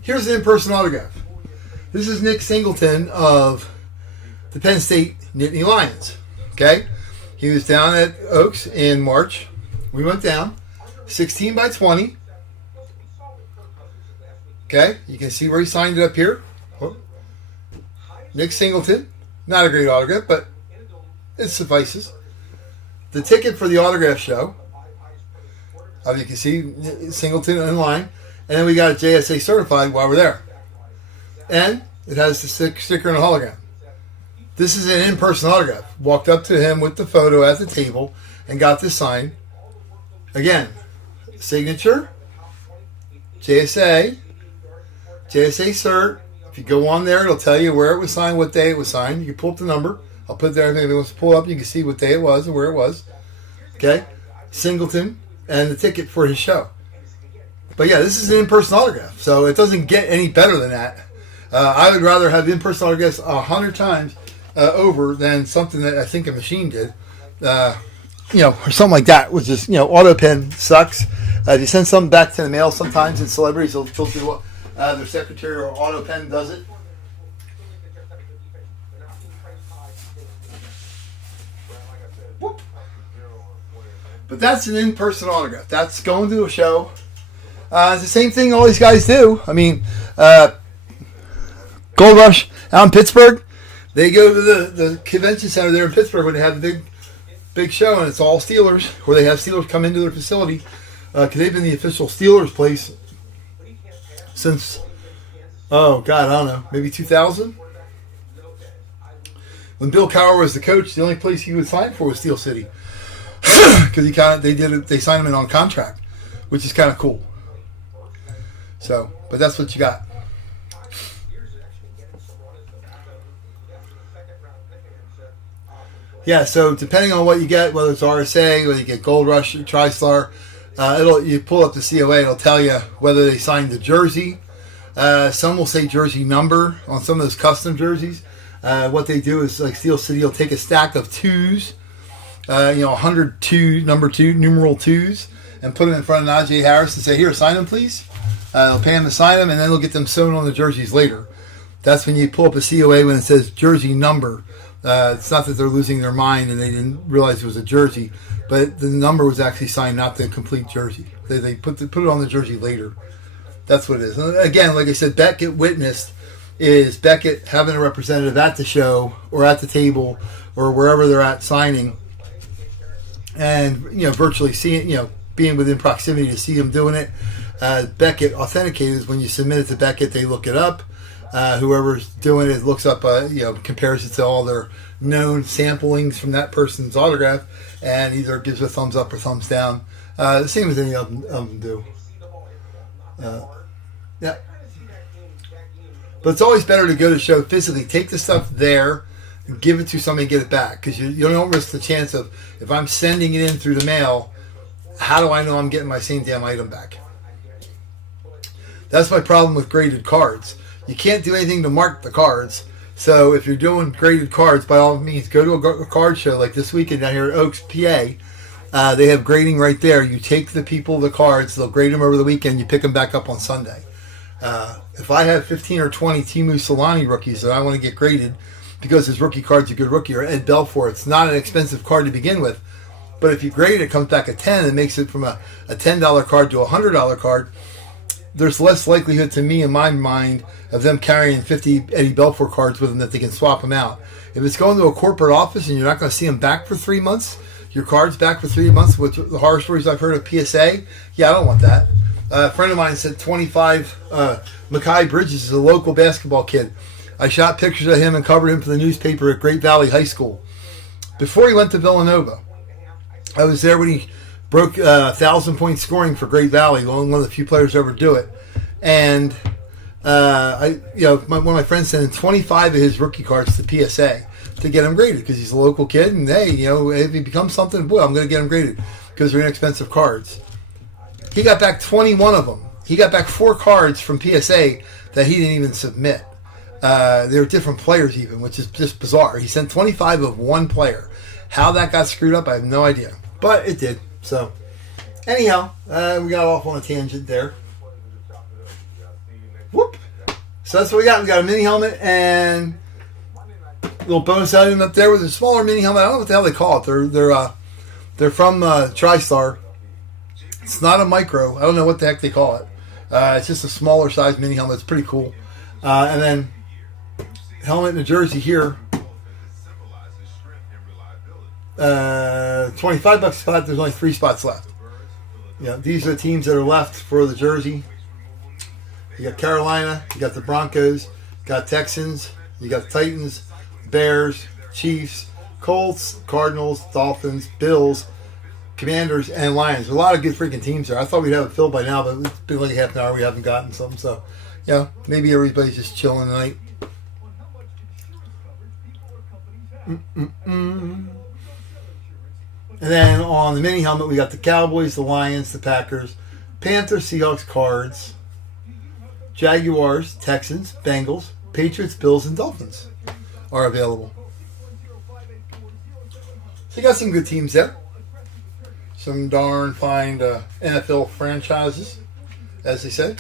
Here's an in-person autograph. This is Nick Singleton of the Penn State Nittany Lions. Okay. He was down at Oaks in March. We went down. 16 by 20. Okay. You can see where he signed it up here. Whoop. Nick Singleton. Not a great autograph, but it suffices. The ticket for the autograph show. You can see Singleton in line. And then we got a JSA certified while we're there. And it has the sticker and a hologram. This is an in-person autograph. Walked up to him with the photo at the table and got this signed. Again, signature, JSA cert. If you go on there, it'll tell you where it was signed, what day it was signed. You can pull up the number. I'll put there. If anyone wants to pull up, you can see what day it was and where it was. Okay? Singleton and the ticket for his show. But yeah, this is an in-person autograph. So it doesn't get any better than that. I would rather have in-person autographs 100 times over than something that I think a machine did. Or something like that, which is, auto pen sucks. If you send something back to the mail, sometimes in celebrities, they'll do their secretary or auto pen does it. Whoop. But that's an in-person autograph. That's going to a show. It's the same thing all these guys do. I mean, Gold Rush out in Pittsburgh, they go to the convention center there in Pittsburgh when they have the big show, and it's all Steelers, where they have Steelers come into their facility, because they've been the official Steelers place since, I don't know, maybe 2000? When Bill Cowher was the coach, the only place he would sign for was Steel City, because they signed him in on contract, which is kind of cool. So, but that's what you got. Yeah, so depending on what you get, whether it's RSA, whether you get Gold Rush, TriStar, you pull up the COA, it'll tell you whether they signed the jersey. Some will say jersey number on some of those custom jerseys. What they do is, like Steel City will take a stack of twos, 102, number two, numeral twos, and put them in front of Najee Harris and say, here, sign them, please. They'll pay him to sign them, and then they'll get them sewn on the jerseys later. That's when you pull up a COA when it says jersey number. It's not that they're losing their mind and they didn't realize it was a jersey, but the number was actually signed, not the complete jersey. They put it on the jersey later. That's what it is. And again, like I said, Beckett witnessed is Beckett having a representative at the show or at the table or wherever they're at signing, and virtually seeing, being within proximity to see him doing it. Beckett authenticated is when you submit it to Beckett, they look it up. Whoever's doing it looks up, compares it to all their known samplings from that person's autograph, and either gives a thumbs up or thumbs down. The same as any of them do. Yeah. But it's always better to go to show physically. Take the stuff there and give it to somebody and get it back, because you don't risk the chance of, if I'm sending it in through the mail, how do I know I'm getting my same damn item back? That's my problem with graded cards. You can't do anything to mark the cards. So if you're doing graded cards, by all means, go to a card show like this weekend down here at Oaks, PA. They have grading right there. You take the cards, they'll grade them over the weekend, you pick them back up on Sunday. If I have 15 or 20 Timu Solani rookies that I want to get graded because his rookie card's a good rookie, or Ed Belfour, it's not an expensive card to begin with, but if you grade it, it comes back a 10, it makes it from a $10 card to a $100 card. There's less likelihood to me, in my mind, of them carrying 50 Eddie Belfour cards with them that they can swap them out. If it's going to a corporate office and you're not going to see them back for 3 months, your card's back for 3 months, with the horror stories I've heard of PSA, yeah, I don't want that. A friend of mine said 25, Mekhi Bridges is a local basketball kid. I shot pictures of him and covered him for the newspaper at Great Valley High School. before he went to Villanova. I was there when he broke 1,000-point scoring for Great Valley, one of the few players to ever do it. And one of my friends sent 25 of his rookie cards to PSA to get him graded because he's a local kid. And hey, if he becomes something, boy, I'm going to get him graded because they're inexpensive cards. He got back 21 of them. He got back 4 cards from PSA that he didn't even submit. They were different players even, which is just bizarre. He sent 25 of one player. How that got screwed up, I have no idea. But it did. So, anyhow, we got off on a tangent there. Whoop. So that's what we got. We got a mini helmet and a little bonus item up there with a smaller mini helmet. I don't know what the hell they call it. They're from TriStar. It's not a micro. I don't know what the heck they call it. It's just a smaller size mini helmet. It's pretty cool. And then helmet and a jersey here. $25 a spot. There's only 3 spots left. These are the teams that are left for the jersey. You got Carolina, you got the Broncos, you got Texans, you got the Titans, Bears, Chiefs, Colts, Cardinals, Dolphins, Bills, Commanders, and Lions. There's a lot of good freaking teams there. I thought we'd have it filled by now, but it's been like a half an hour. We haven't gotten something. So, maybe everybody's just chilling tonight. And then on the mini helmet, we got the Cowboys, the Lions, the Packers, Panthers, Seahawks, Cards, Jaguars, Texans, Bengals, Patriots, Bills, and Dolphins are available. So you got some good teams there. Some darn fine NFL franchises, as they say.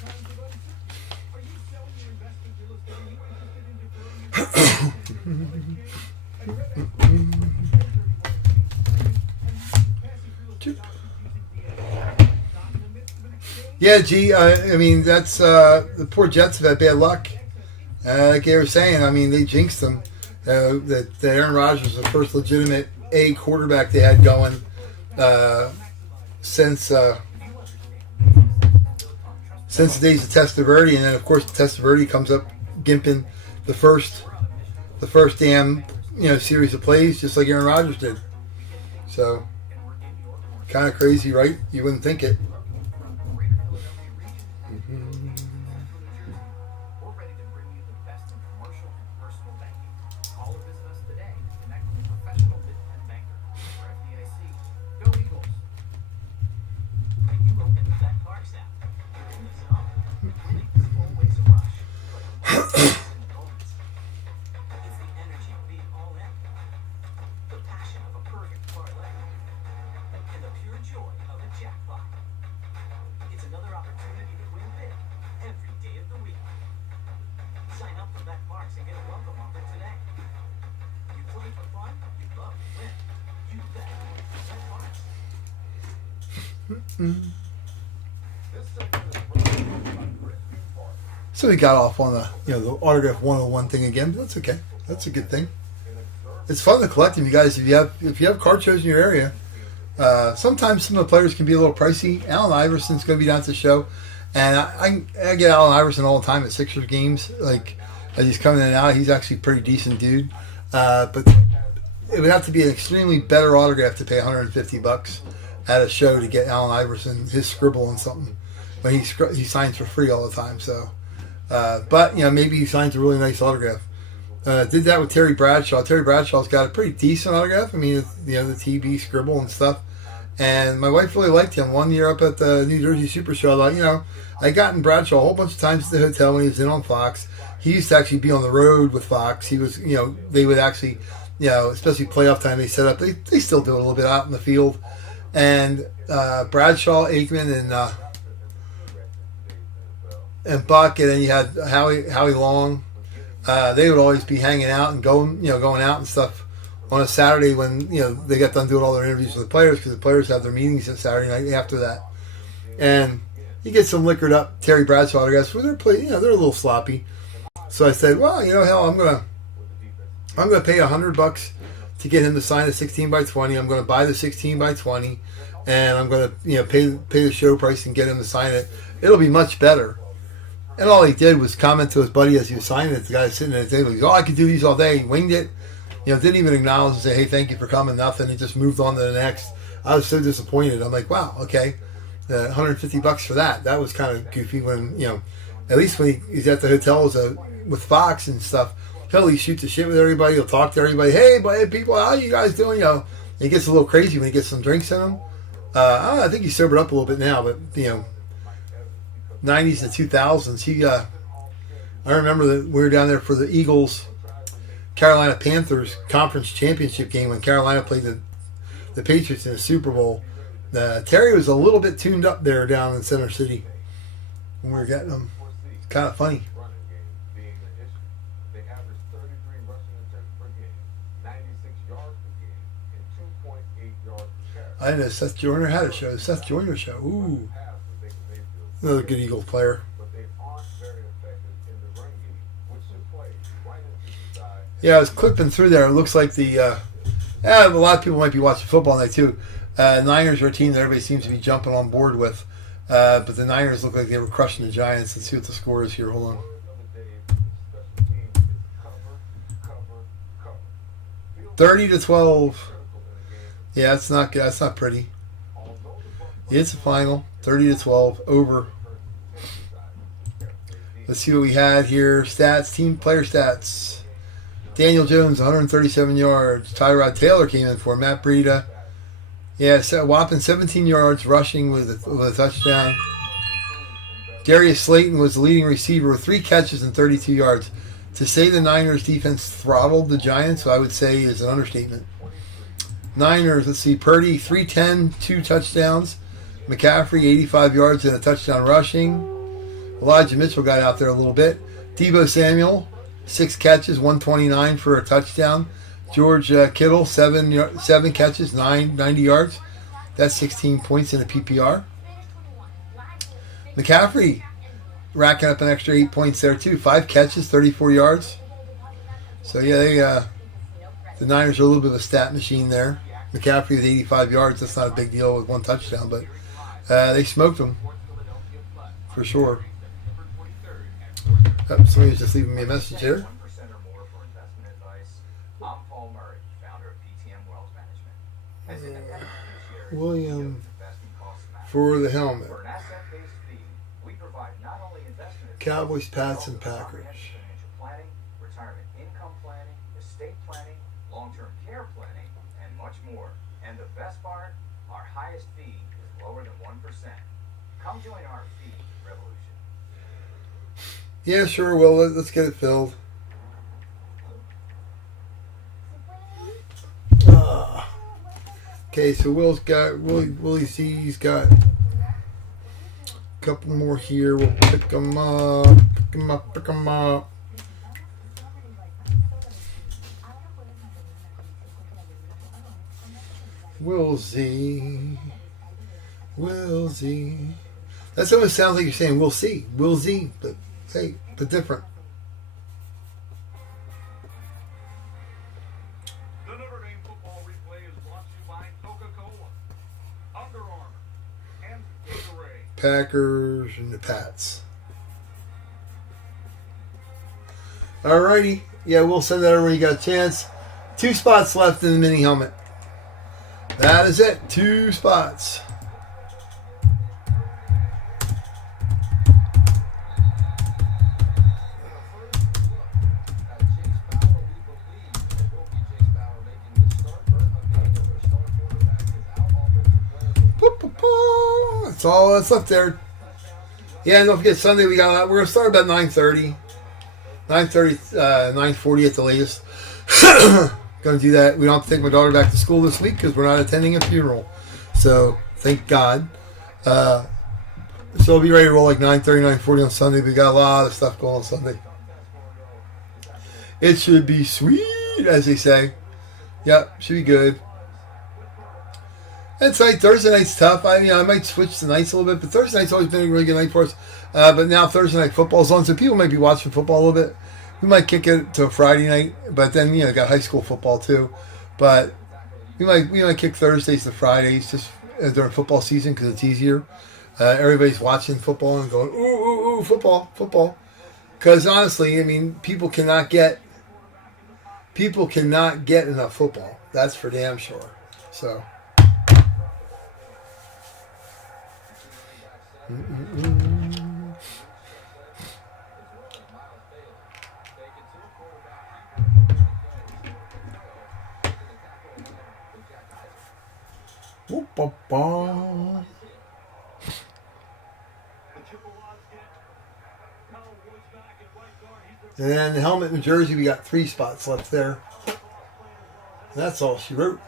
Yeah, gee, I mean, that's the poor Jets have had bad luck. Like they were saying, I mean, they jinxed them. That Aaron Rodgers was the first legitimate A quarterback they had going since the days of Testaverde, and then of course Testaverde comes up gimping the first damn series of plays, just like Aaron Rodgers did. So kind of crazy, right? You wouldn't think it. So we got off on the autograph 101 thing again, but that's okay. That's a good thing. It's fun to collect them, you guys. If you have card shows in your area, sometimes some of the players can be a little pricey. Allen Iverson's going to be down at the show, and I get Allen Iverson all the time at Sixers games. Like as he's coming in and out, he's actually a pretty decent dude. But it would have to be an extremely better autograph to pay $150 at a show to get Allen Iverson his scribble on something. But he signs for free all the time. So, but maybe he signs a really nice autograph. Did that with Terry Bradshaw. Terry Bradshaw's got a pretty decent autograph. I mean, the TB scribble and stuff. And my wife really liked him. One year up at the New Jersey Super Show, I thought, I gotten Bradshaw a whole bunch of times at the hotel when he was in on Fox. He used to actually be on the road with Fox. He was, they would actually, especially playoff time, they set up. They still do it a little bit out in the field. And Bradshaw, Aikman, and Buck, and then you had Howie Long. They would always be hanging out and going out and stuff on a Saturday when they got done doing all their interviews with the players, because the players have their meetings on Saturday night after that. And you get some liquored up Terry Bradshaw autographs where they're they're a little sloppy. So I said, well, hell, I'm gonna pay $100 to get him to sign a 16 by 20. I'm gonna buy the 16 by 20, and I'm gonna pay the show price and get him to sign it. It'll be much better. And all he did was comment to his buddy as he was signing it. The guy sitting at the table, he goes, I could do these all day. He winged it. didn't even acknowledge and say, hey, thank you for coming, nothing. He just moved on to the next. I was so disappointed. I'm like, wow, okay, $150 for that. That was kind of goofy when, at least when he's at the hotels with Fox and stuff, he'll at least shoot the shit with everybody. He'll talk to everybody. Hey, people, how you guys doing? He gets a little crazy when he gets some drinks in him. I think he's sobered up a little bit now, but, 90s and 2000s, I remember that we were down there for the Eagles Carolina Panthers conference championship game when Carolina played the Patriots in the Super Bowl. Terry was a little bit tuned up there down in Center City when we were getting him. Kind of funny. I didn't know Seth Joyner had a show. Seth Joyner show. Ooh. Another good Eagles player. Yeah, I was clipping through there. It looks like a lot of people might be watching football night too. Niners are a team that everybody seems to be jumping on board with. But the Niners look like they were crushing the Giants. Let's see what the score is here. Hold on. 30-12. Yeah, it's not good. That's not pretty. It's a final. 30-12. Over. Let's see what we had here. Stats. Team player stats. Daniel Jones, 137 yards. Tyrod Taylor came in for Matt Breida. Yeah, whopping 17 yards rushing with a touchdown. Darius Slayton was the leading receiver with 3 catches and 32 yards. To say the Niners defense throttled the Giants, I would say is an understatement. Niners, let's see, Purdy, 310, 2 touchdowns. McCaffrey, 85 yards and a touchdown rushing. Elijah Mitchell got out there a little bit. Deebo Samuel, 6 catches, 129 for a touchdown. George Kittle, 7 catches, 90 yards. That's 16 points in the PPR. McCaffrey racking up an extra 8 points there too. 5 catches, 34 yards. So yeah, the Niners are a little bit of a stat machine there. McCaffrey with 85 yards. That's not a big deal with 1 touchdown, but they smoked them for sure. Somebody's just leaving me a message here. William for the helmet. Cowboys, Pats, and Packers. Retirement income planning, estate planning, long-term care planning, and much more. And the best part, our highest fee is lower than 1%. Come join our fee revolution. Yeah, sure. Well, let's get it filled. Okay, so Willie C's got a couple more here. We'll pick them up. Pick them up. Will Z. That almost sounds like you're saying we'll see. Will Z, but hey, but different. The Notre Dame football replay is brought to you by Coca-Cola, Under Armour, and Gatorade. Packers and the Pats. Alrighty. Yeah, we'll send that over when you got a chance. 2 spots left in the mini helmet. That is it. 2 spots. That's all that's left there. Yeah, and don't forget Sunday we're gonna start about 9:30. 9:40 at the latest. Gonna do that. We don't have to take my daughter back to school this week because we're not attending a funeral. So thank God. So we'll be ready to roll like 9:30, 9:40 on Sunday. We got a lot of stuff going on Sunday. It should be sweet, as they say. Yep, should be good. And tonight, Thursday night's tough. I might switch the nights a little bit, but Thursday night's always been a really good night for us. But now Thursday night football's on, so people might be watching football a little bit. We might kick it to a Friday night, but then got high school football too. But we might kick Thursdays to Fridays just during football season because it's easier. Everybody's watching football and going football. Because honestly, people cannot get people cannot get enough football. That's for damn sure. So. Whoop-a-ba. And then the helmet in Jersey, we got 3 spots left there. And that's all she wrote.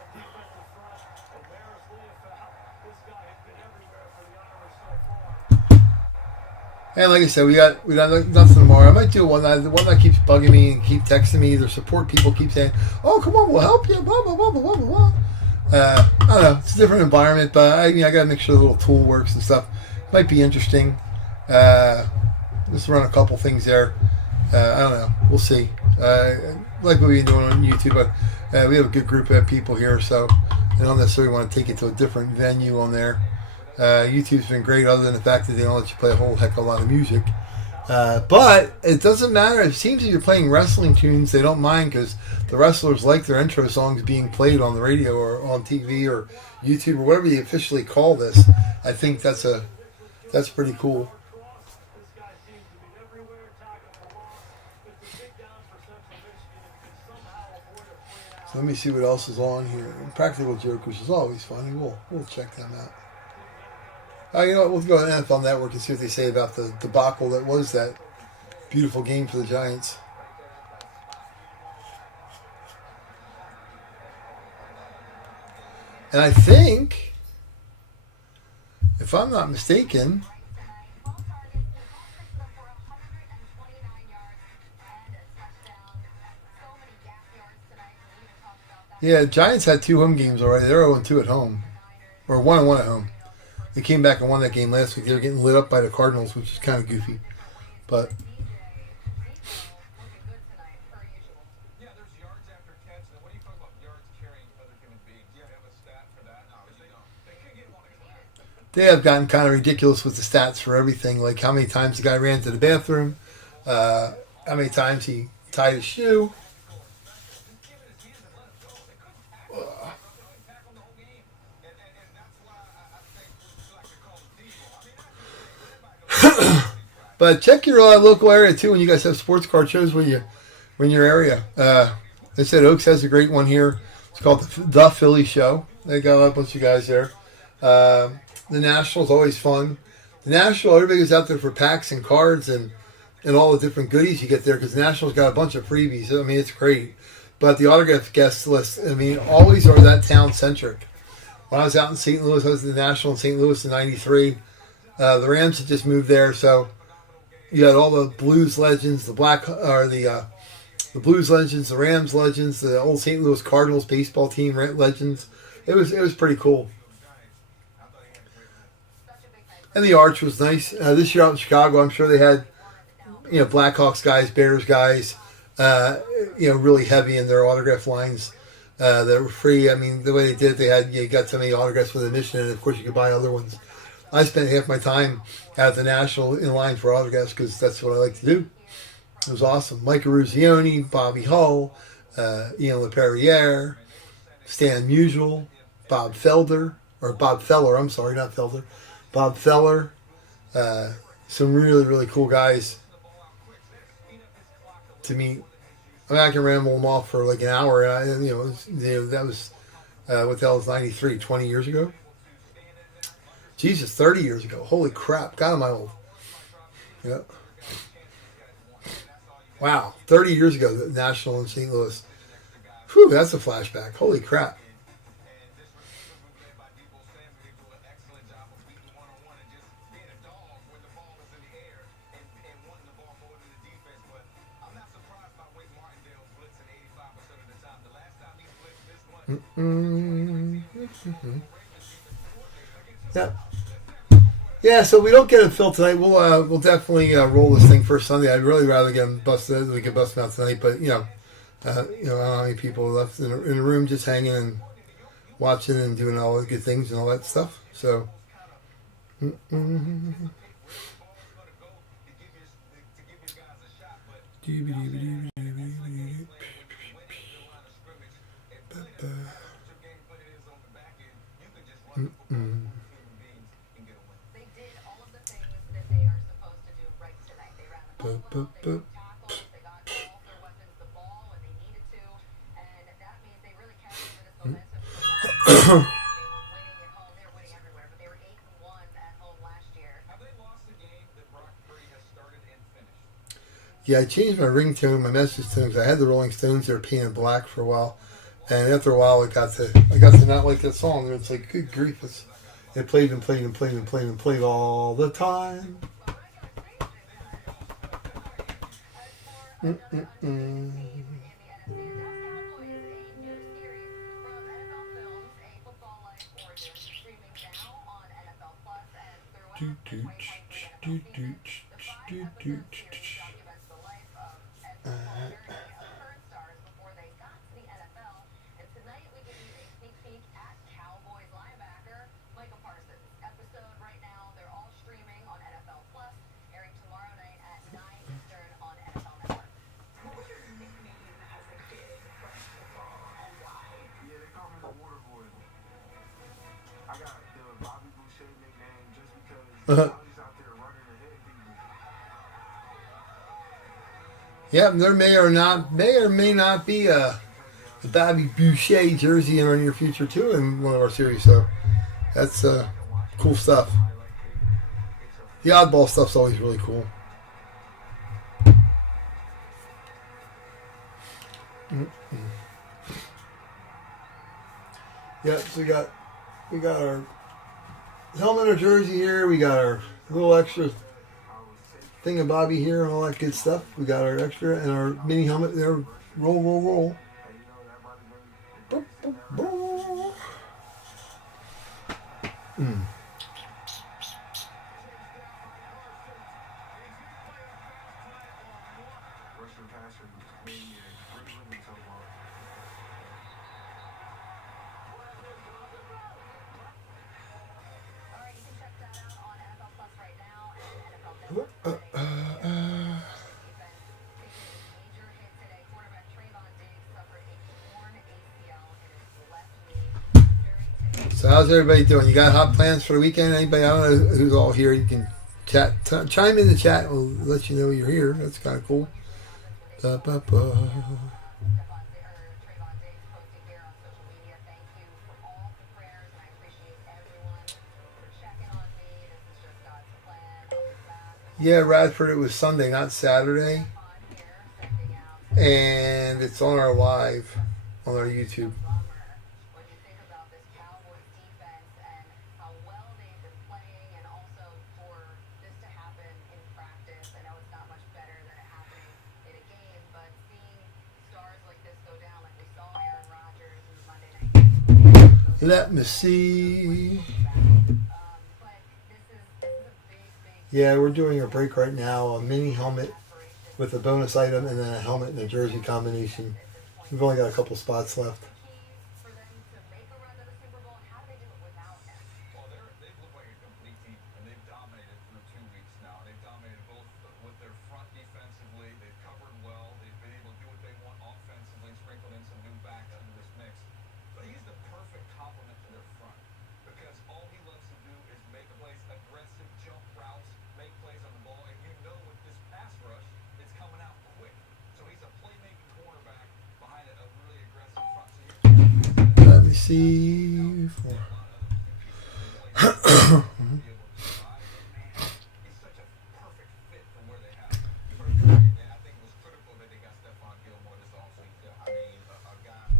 And like I said, we got nothing tomorrow. I might do one the one that keeps bugging me and keep texting me. The support people keep saying, "Oh, come on, we'll help you." Blah blah blah blah blah blah. I don't know. It's a different environment, but I got to make sure the little tool works and stuff. Might be interesting. Just run a couple things there. I don't know. We'll see. Like what we've been doing on YouTube, but we have a good group of people here, so I don't necessarily want to take it to a different venue on there. YouTube's been great, other than the fact that they don't let you play a whole heck of a lot of music. But it doesn't matter. It seems if you're playing wrestling tunes, they don't mind, because the wrestlers like their intro songs being played on the radio or on TV or YouTube or whatever you officially call this. I think that's pretty cool. So let me see what else is on here. Practical Joke, which is always funny. We'll check them out. You know what? We'll go to NFL Network and see what they say about the debacle that was that beautiful game for the Giants. And I think, if I'm not mistaken, yeah, Giants had 2 home games already. They're 0-2 at home, or 1-1 at home. They came back and won that game last week. They were getting lit up by the Cardinals, which is kind of goofy. But Yeah, there's yards after catch. Now, what do you talk about yards carrying other human beings? Do you have a stat for that? No, they can't get one of that. they have gotten kind of ridiculous with the stats for everything, like how many times the guy ran to the bathroom, how many times he tied his shoe. But check your local area too when you guys have sports card shows when you're in your area. They said Oaks has a great one here. It's called the Philly Show. They got a bunch of guys there. The National's always fun. The National, everybody goes out there for packs and cards and all the different goodies you get there, because the National's got a bunch of freebies. I mean, it's great. But the autograph guest list, I mean, always are that town centric. When I was out in St. Louis, I was at the National in St. Louis in '93. The Rams had just moved there, so you had all the Blues legends, the Blues legends, the Rams legends, the old St. Louis Cardinals baseball team legends. It was pretty cool. And the Arch was nice. This year out in Chicago, I'm sure they had, Blackhawks guys, Bears guys, really heavy in their autograph lines that were free. I mean, the way they did it, you got so many autographs with admission, and of course you could buy other ones. I spent half my time at the National in line for autographs because that's what I like to do. It was awesome. Mike Eruzione, Bobby Hull, Ian LePerriere, Stan Musial, Bob Feller, I'm sorry, not Felder. Bob Feller. Some really, really cool guys to meet. I mean, I can ramble them off for like an hour. And that was, what the hell is 93, 20 years ago? Jesus, 30 years ago. Holy crap. God, am I old. Yep. Wow. 30 years ago, the National in St. Louis. Whew, that's a flashback. Holy crap. Yeah, so we don't get a fill tonight. We'll definitely roll this thing for Sunday. I'd really rather get them busted. We can bust them out tonight, but I don't know how many people are left in the room just hanging and watching and doing all the good things and all that stuff. So. They did all of the things that they are supposed to do right tonight. They ran the ball well, they took tackles, they got all their weapons the ball when they needed to, and that means they really carried over this momentum from last year. They were winning at home. They were winning everywhere, but they were 8-1 at home last year. Have they lost a game that Brock Purdy has started and finished? Yeah, I changed my ringtone, my message tone, because I had the Rolling Stones. They were painted black for a while, and after a while, I got to not like that song. It's like, good grief, it played and played and played and played and played all the time. Yeah, there may or may not be a Bobby Boucher jersey in our near future too in one of our series. So that's cool stuff. The oddball stuff's always really cool. Yeah, so we got our helmet or jersey here. We got our little extra thing of Bobby here and all that good stuff. We got our extra and our mini helmet there. Roll, roll, roll. Boop, boop, boop. So how's everybody doing? You got hot plans for the weekend? Anybody? I don't know who's all here. You can chat, chime in the chat. We'll let you know you're here. That's kind of cool. Yeah, Radford, it was Sunday, not Saturday. And it's on our live, on our YouTube. Let me see. Yeah, we're doing a break right now. A mini helmet with a bonus item and then a helmet and a jersey combination. We've only got a couple spots left. Well, they've looked like a complete team, and they've dominated through 2 weeks now. They've dominated both with their front defensively. They've covered well. They've been able to do what they want offensively, sprinkled in some new backs into this mix. But he's the perfect complement to their front because all he loves to do is make plays, aggressive jump routes, make plays on the ball, and you know with this pass rush, it's coming out quick. So he's a playmaking cornerback behind a really aggressive front. So Let me see.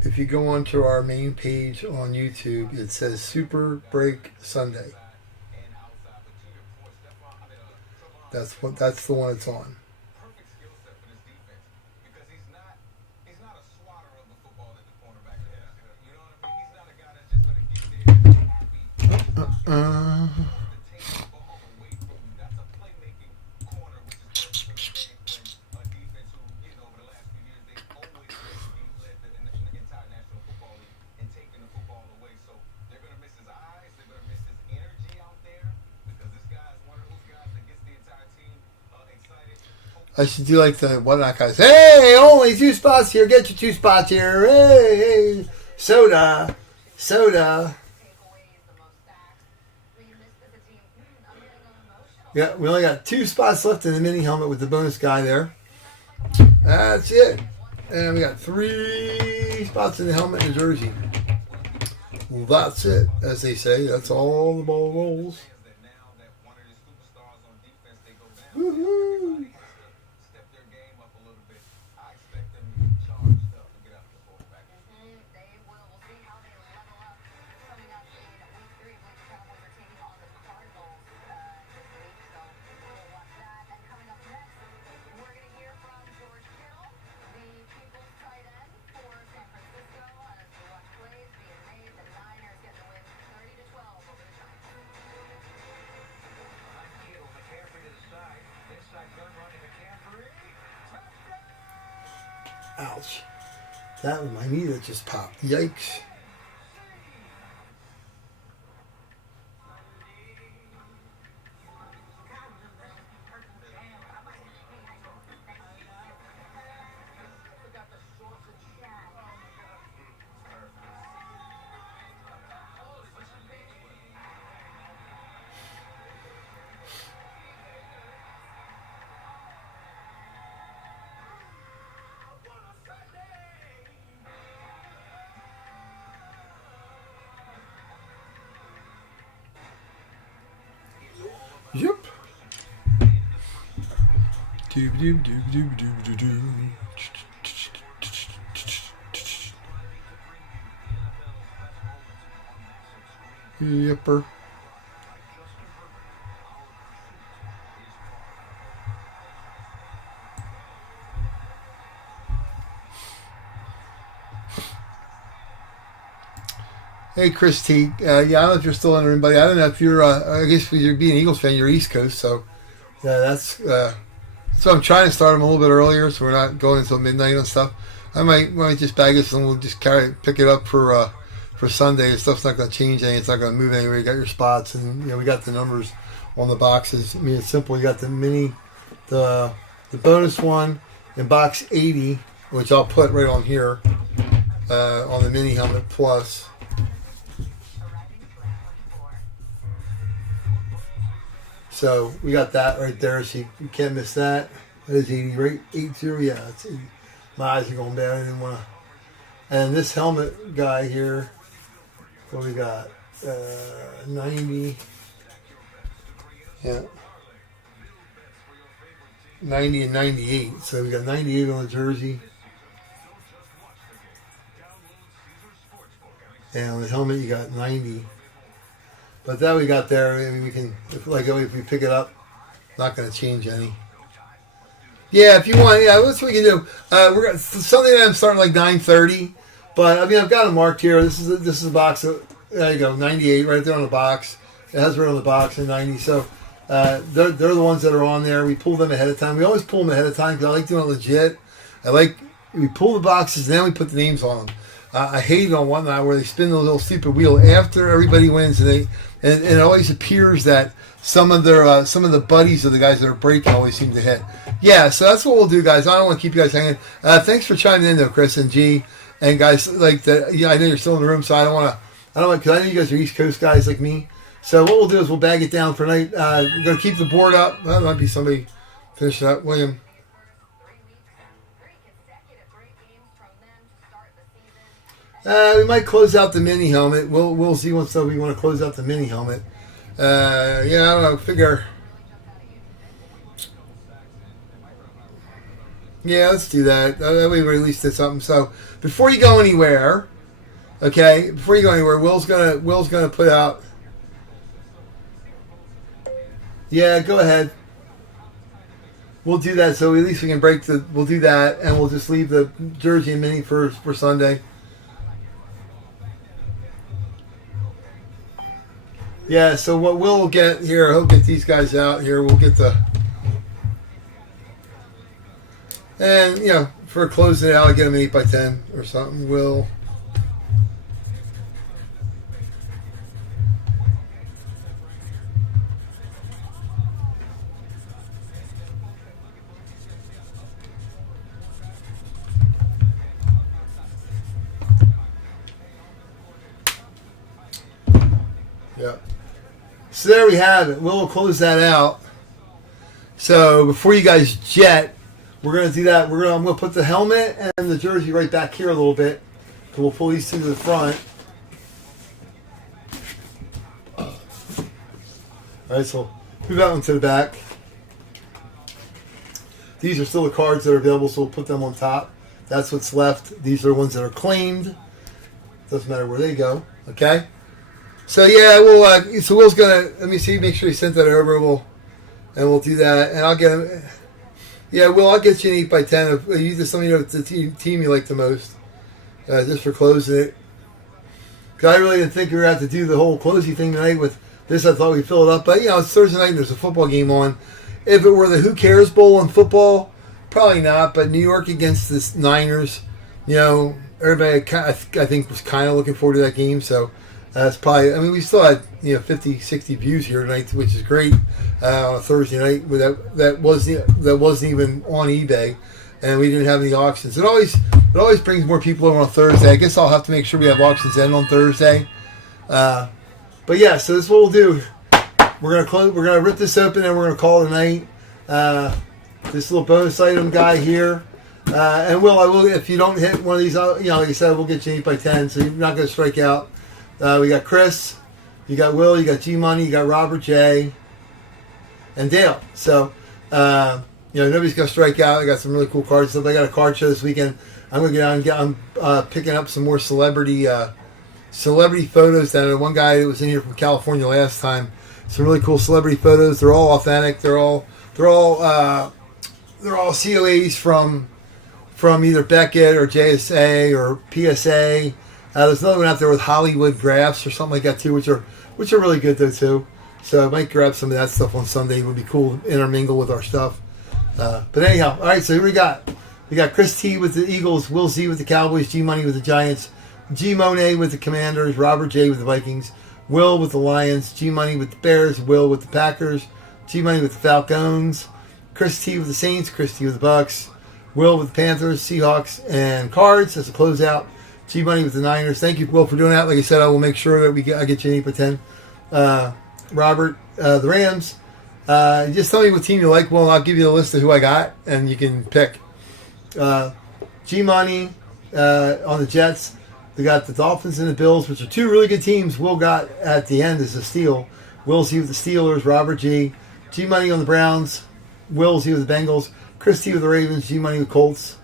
If you go onto our main page on YouTube, it says Super Break Sunday. That's the one it's on. perfect skill set for this defense because he's not a swatter of the football that the cornerback is. You know what I mean? He's not a guy that's just going to get there and be happy. To take the ball away from you. That's a playmaking corner, which is perfect for the game when a defense who, over the last few years, they've always led the entire National Football League in taking the football away. So they're going to miss his eyes. They're going to miss his energy out there because this guy is one of those guys that gets the entire team excited. I should do like the whatnot guys. Hey, only 2 spots here. Get your 2 spots here. Hey, soda. Yeah, we only got 2 spots left in the mini helmet with the bonus guy there. That's it. And we got 3 spots in the helmet and the jersey. Well, that's it, as they say. That's all the ball rolls. Woohoo! Step their game up a little bit. I expect them to be charged up to get up to quarterback. They will. We'll see how they level up coming up in week 3. Week Cowboys are taking on the Cardinals this week, so we'll watch that. And coming up next, we're going to hear from George Kittle, the People's tight end for San Francisco, as we watch plays being made. The Niners get the win 30-12 over the Giants. Kittle, McCaffrey to the side. Inside gun running McCaffrey. Ouch. That was my knee that just popped. Yikes. Yep. Yepper. Hey, Chris T. Yeah, I don't know if you're still in, everybody. I don't know if you're. I guess if you're being an Eagles fan, you're East Coast, so yeah, that's so I'm trying to start them a little bit earlier, so we're not going until midnight and stuff. I might just bag us and we'll just pick it up for Sunday. The stuff's not going to change anything. It's not going to move anywhere. You got your spots, and we got the numbers on the boxes. I mean, it's simple. You got the mini, the bonus one in box 80, which I'll put right on here on the mini helmet plus. So we got that right there, so you can't miss that. That is 80, right? 80, yeah, it's 80. My eyes are going bad. I didn't want to. And this helmet guy here, what we got? 90. Yeah. 90 and 98. So we got 98 on the jersey. And on the helmet, you got 90. But that we got there, I mean, we can, if we pick it up, not going to change any. Yeah, if you want, yeah, that's what we can do. We're gonna, Sunday night I'm starting like 9:30, but I mean I've got it marked here. This is a box. There you go, 98 right there on the box. It has right on the box and 90. So they're the ones that are on there. We pull them ahead of time. We always pull them ahead of time because I like doing it legit. We pull the boxes and then we put the names on them. I hate it on one night where they spin the little stupid wheel after everybody wins, and it always appears that some of the buddies of the guys that are breaking always seem to hit. Yeah, so that's what we'll do, guys. I don't want to keep you guys hanging. Thanks for chiming in, though, Chris and G, and guys like that. Yeah, I know you're still in the room, so I don't want because I know you guys are East Coast guys like me. So what we'll do is we'll bag it down for tonight. We're gonna keep the board up. That might be somebody finishing up, William. We might close out the mini helmet. We'll see once we want to close out the mini helmet. Yeah, I don't know. Figure. Yeah, let's do that. That way we at least did something. So before you go anywhere, okay. Before you go anywhere, Will's gonna put out. Yeah, go ahead. We'll do that. So at least we can We'll do that, and we'll just leave the jersey and mini for Sunday. Yeah, so what we'll get here, he'll get these guys out here. We'll get and for closing it out, I'll get them 8x10 or something. We'll. Yeah. So there we have it. We'll close that out. So before you guys jet, we're gonna do that. I'm gonna put the helmet and the jersey right back here a little bit. So we'll pull these two to the front. All right, so move that one to the back. These are still the cards that are available, so we'll put them on top. That's what's left. These are the ones that are claimed. Doesn't matter where they go. Okay. So yeah, we'll. So Will's gonna. Let me see. Make sure he sent that over. We'll do that, and I'll get him. Yeah, Will, I'll get you an 8x10. You just let me know the team you like the most, just for closing it. Because I really didn't think we were going to have to do the whole closing thing tonight with this. I thought we'd fill it up, but it's Thursday night and there's a football game on. If it were the Who Cares Bowl in football, probably not. But New York against the Niners, everybody I think was kind of looking forward to that game. So that's probably. I mean, we still had 50, 60 views here tonight, which is great on a Thursday night. That wasn't even on eBay, and we didn't have any auctions. It always brings more people over on Thursday. I guess I'll have to make sure we have auctions in on Thursday. But yeah, so this is what we'll do. We're gonna close. We're gonna rip this open, and we're gonna call it a night. This little bonus item guy here, and I will. If you don't hit one of these, like I said, we'll get you 8x10, so you're not gonna strike out. We got Chris, you got Will, you got G Money, you got Robert J, and Dale. So nobody's gonna strike out. I got some really cool cards. So I got a card show this weekend. I'm gonna get out and I'm picking up some more celebrity photos. That one guy that was in here from California last time. Some really cool celebrity photos. They're all authentic. They're all COAs from either Beckett or JSA or PSA. There's another one out there with Hollywood Graphs or something like that too, which are really good though too. So I might grab some of that stuff on Sunday. It would be cool to intermingle with our stuff. But anyhow, all right. So here we got Chris T with the Eagles, Will Z with the Cowboys, G Money with the Giants, G Monet with the Commanders, Robert J with the Vikings, Will with the Lions, G Money with the Bears, Will with the Packers, G Money with the Falcons, Chris T with the Saints, Chris T with the Bucks, Will with the Panthers, Seahawks, and Cards as a closeout. G Money with the Niners. Thank you, Will, for doing that. Like I said, I will make sure that I get you an 8x10. Robert, the Rams. Just tell me what team you like, Will, and I'll give you a list of who I got, and you can pick. G Money on the Jets. They got the Dolphins and the Bills, which are two really good teams. Will got at the end as a steal. Will Z with the Steelers, Robert G. G Money on the Browns, Will Z with the Bengals, Chris T with the Ravens, G Money with Colts,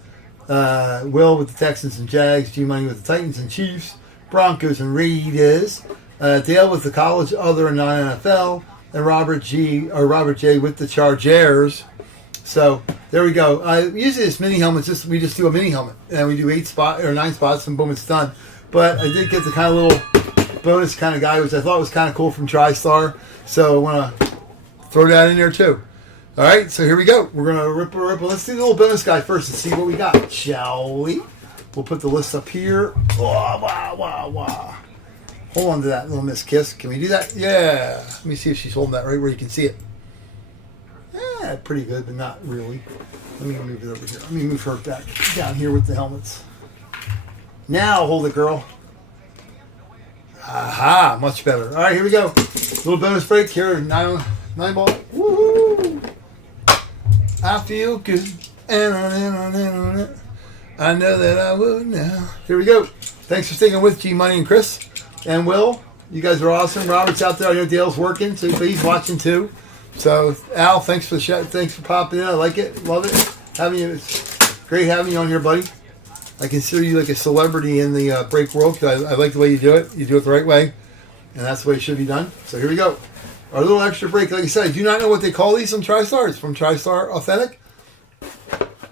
Will with the Texans and Jags, G Money with the Titans and Chiefs, Broncos and Raiders, Dale with the college other and non-NFL, and Robert J with the Chargers. So there we go. Usually this mini helmet, we just do a mini helmet, and we do 9 spots, and boom, it's done. But I did get the kind of little bonus kind of guy, which I thought was kind of cool from TriStar. So I want to throw that in there too. All right, so here we go. We're gonna rip. Let's do the little bonus guy first and see what we got, shall we? We'll put the list up here. Wow. Hold on to that little Miss Kiss. Can we do that? Yeah. Let me see if she's holding that right where you can see it. Yeah, pretty good, but not really. Let me move it over here. Let me move her back down here with the helmets. Now hold it, girl. Aha, much better. All right, here we go. Little bonus break here. 9 ball. Woohoo! I feel good. I know that I would now. Here we go. Thanks for sticking with G Money and Chris and Will. You guys are awesome. Robert's out there. I know Dale's working, so he's watching too. So Al, thanks for the show. Thanks for popping in. I like it. Love it. It's great having you on here, buddy. I consider you like a celebrity in the break world because I like the way you do it. You do it the right way, and that's the way it should be done. So here we go. Our little extra break. Like I said, I do not know what they call these from TriStar. It's from TriStar Authentic.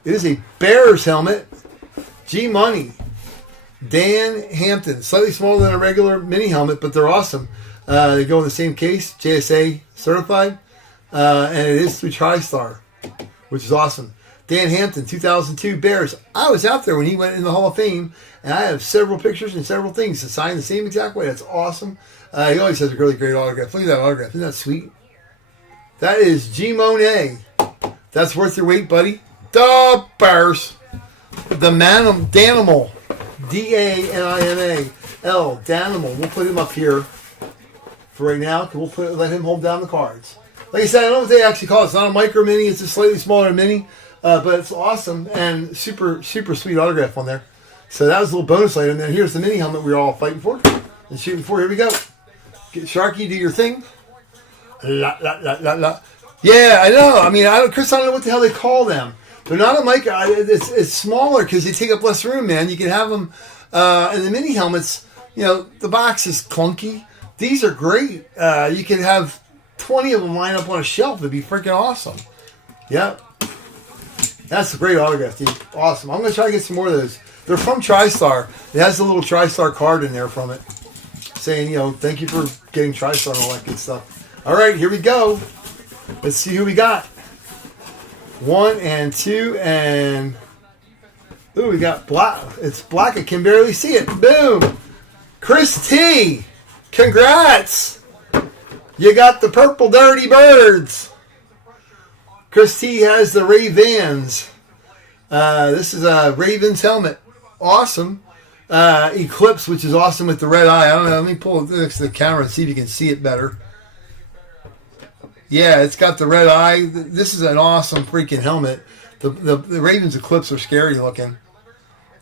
It is a Bears helmet. G Money. Dan Hampton. Slightly smaller than a regular mini helmet, but they're awesome. They go in the same case. JSA certified. And it is through TriStar, which is awesome. Dan Hampton, 2002 Bears. I was out there when he went in the Hall of Fame, and I have several pictures and several things to sign the same exact way. That's awesome. He always has a really great autograph. Look at that autograph. Isn't that sweet? That is G Monet. That's worth your weight, buddy. The Bears. The Danimal. Danimal. Danimal. We'll put him up here for right now. Let him hold down the cards. Like I said, I don't know what they actually call it. It's not a micro mini. It's a slightly smaller mini, but it's awesome and super sweet autograph on there. So that was a little bonus item. Then here's the mini helmet we were all fighting for and shooting for. Here we go. Get Sharky, do your thing. La, la, la, la, la. Yeah, I know. I mean, Chris, I don't know what the hell they call them. They're not a micro. It's smaller because they take up less room, man. You can have them, and the mini helmets. You know, the box is clunky. These are great. You can have 20 of them line up on a shelf. It'd be freaking awesome. Yep. That's a great autograph, dude. Awesome. I'm going to try to get some more of those. They're from TriStar. It has a little TriStar card in there from it saying, you know, thank you for getting TriStar and all that good stuff. All right, here we go. Let's see who we got. 1 and 2 and... Ooh, we got black. It's black. I can barely see it. Boom. Chris T. Congrats. You got the purple dirty birds. Chris T has the Ravens. This is a Ravens helmet. Awesome. Eclipse, which is awesome with the red eye. I don't know. Let me pull it next to the camera and see if you can see it better. Yeah, it's got the red eye. This is an awesome freaking helmet. The Ravens Eclipse are scary looking.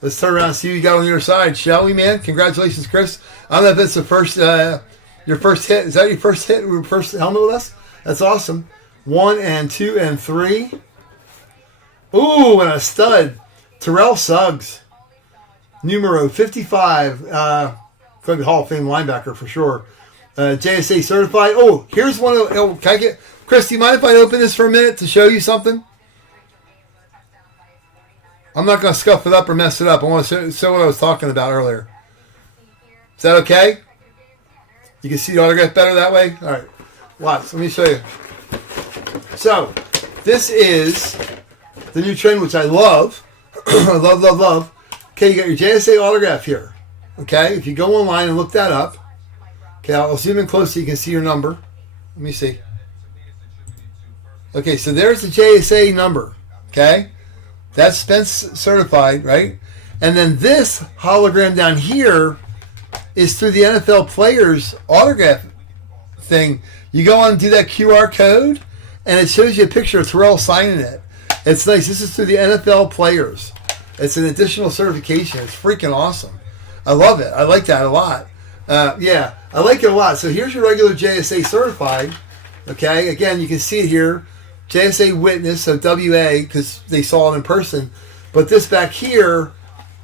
Let's turn around and see who you got on the other side, shall we, man? Congratulations, Chris. I don't know if it's the first, your first hit. Is that your first hit? Your first helmet with us? That's awesome. 1 and 2 and 3. Ooh, and a stud. Terrell Suggs. Numero 55. Going to be Hall of Fame linebacker for sure. JSA certified. Oh, here's one of the... Oh, can I get... Chris, do you mind if I open this for a minute to show you something? I'm not going to scuff it up or mess it up. I want to show what I was talking about earlier. Is that okay? You can see the autograph better that way? All right. Watch. Let me show you. So, this is the new trend, which I love. I love, love, love. Okay, you got your JSA autograph here. Okay, if you go online and look that up. Okay, I'll zoom in close so you can see your number. Let me see. Okay, so there's the JSA number. Okay, that's Spence certified, right? And then this hologram down here is through the NFL players autograph thing. You go on and do that QR code, and it shows you a picture of Terrell signing it. It's nice. This is through the NFL players. It's an additional certification. It's freaking awesome. I love it. I like that a lot. Yeah, I like it a lot. So here's your regular JSA certified. Okay, again, you can see it here. JSA witness, so WA, because they saw it in person. But this back here,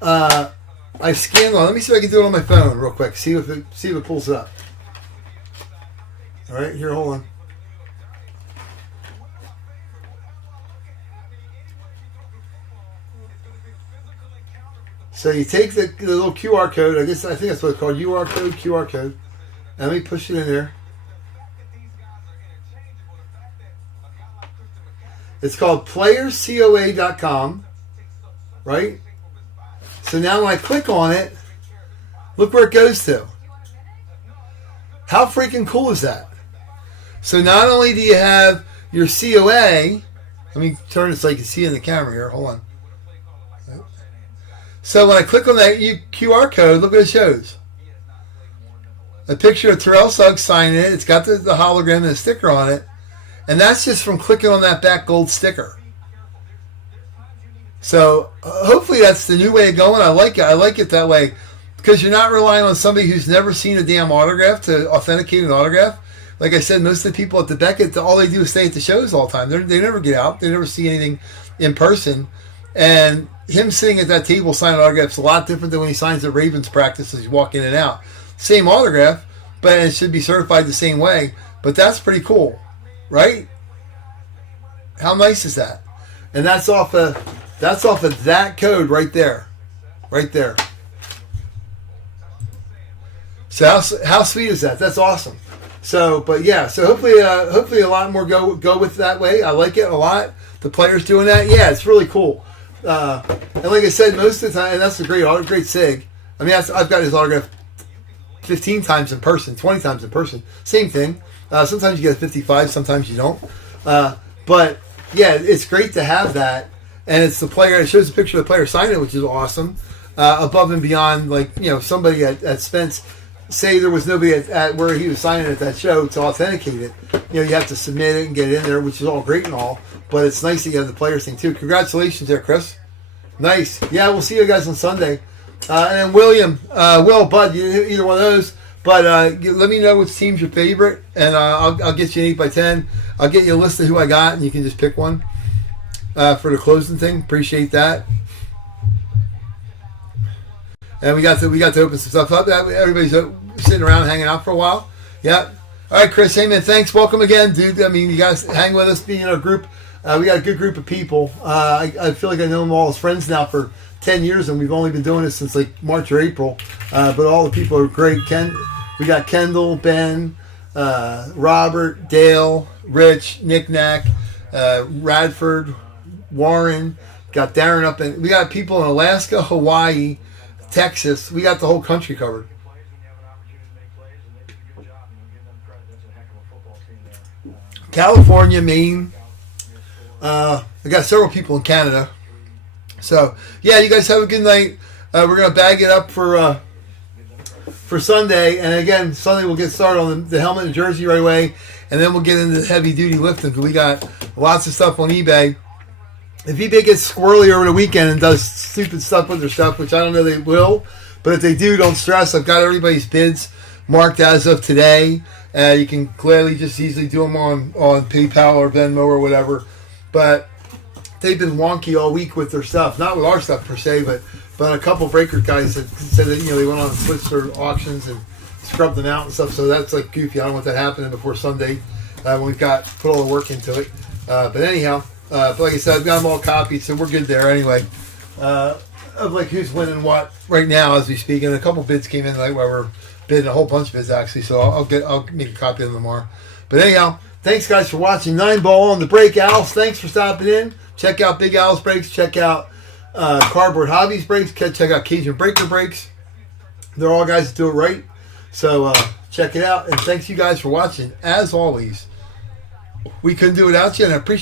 I've scanned on. Let me see if I can do it on my phone real quick. See if it pulls it up. All right, here, hold on. So you take the little QR code. I think that's what it's called. QR code. And let me push it in there. It's called playerscoa.com. Right? So now when I click on it, look where it goes to. How freaking cool is that? So not only do you have your COA, let me turn it so you can see it in the camera here. Hold on. So when I click on that QR code, look what it shows. A picture of Terrell Suggs signing it. It's got the hologram and a sticker on it. And that's just from clicking on that back gold sticker. So hopefully that's the new way of going. I like it. I like it that way. Because you're not relying on somebody who's never seen a damn autograph to authenticate an autograph. Like I said, most of the people at the Beckett, all they do is stay at the shows all the time. They never get out. They never see anything in person. And him sitting at that table signing autographs is a lot different than when he signs at Ravens practice as you walk in and out. Same autograph, but it should be certified the same way. But that's pretty cool, right? How nice is that? And that's off of that code right there. Right there. So how sweet is that? That's awesome. So, but yeah, so hopefully a lot more go with that way. I like it a lot. The players doing that, yeah, it's really cool. And like I said, most of the time, and that's a great sig. I mean, I've got his autograph 15 times in person, 20 times in person. Same thing. Sometimes you get a 55, sometimes you don't. But yeah, it's great to have that. And it's the player. It shows a picture of the player signing it, which is awesome. Above and beyond, like somebody at Spence say there was nobody at where he was signing at that show to authenticate it. You have to submit it and get it in there, which is all great and all. But it's nice that you have the players thing too. Congratulations there, Chris. Nice. Yeah, we'll see you guys on Sunday. And then William, Will, Bud, either one of those. But let me know which team's your favorite, and I'll get you an 8x10. I'll get you a list of who I got, and you can just pick one for the closing thing. Appreciate that. And we got to open some stuff up. Everybody's sitting around hanging out for a while. Yeah. All right, Chris. Hey, man, thanks. Welcome again, dude. I mean, you guys hang with us, being in our group. We got a good group of people. I feel like I know them all as friends now for 10 years, and we've only been doing this since like March or April. But all the people are great. We got Kendall, Ben, Robert, Dale, Rich, Nick Knack, Radford, Warren. Got Darren up, and we got people in Alaska, Hawaii, Texas. We got the whole country covered. California, Maine. I got several people in Canada. So yeah, you guys have a good night. We're gonna bag it up for Sunday, and again, Sunday we'll get started on the helmet and jersey right away, and then we'll get into the heavy duty lifting because we got lots of stuff on eBay. If eBay gets squirrely over the weekend and does stupid stuff with their stuff, which I don't know they will, but if they do, don't stress. I've got everybody's bids marked as of today. You can clearly just easily do them on PayPal or Venmo or whatever. But they've been wonky all week with their stuff. Not with our stuff per se, but a couple breaker guys that said that they went on and switched their auctions and scrubbed them out and stuff. So that's like goofy. I don't want that happening before Sunday when we've put all the work into it. But anyhow. But like I said, I've got them all copied, so we're good there anyway. Of like who's winning what right now as we speak, and a couple bids came in like where we're bidding a whole bunch of bids actually. So I'll make a copy of them tomorrow. But anyhow, thanks guys for watching 9 Ball on the break. Al's, thanks for stopping in. Check out Big Al's breaks. Check out Cardboard Hobbies breaks. Check out Cajun Breaker breaks. They're all guys that do it right. So check it out, and thanks you guys for watching. As always, we couldn't do it without you, and I appreciate.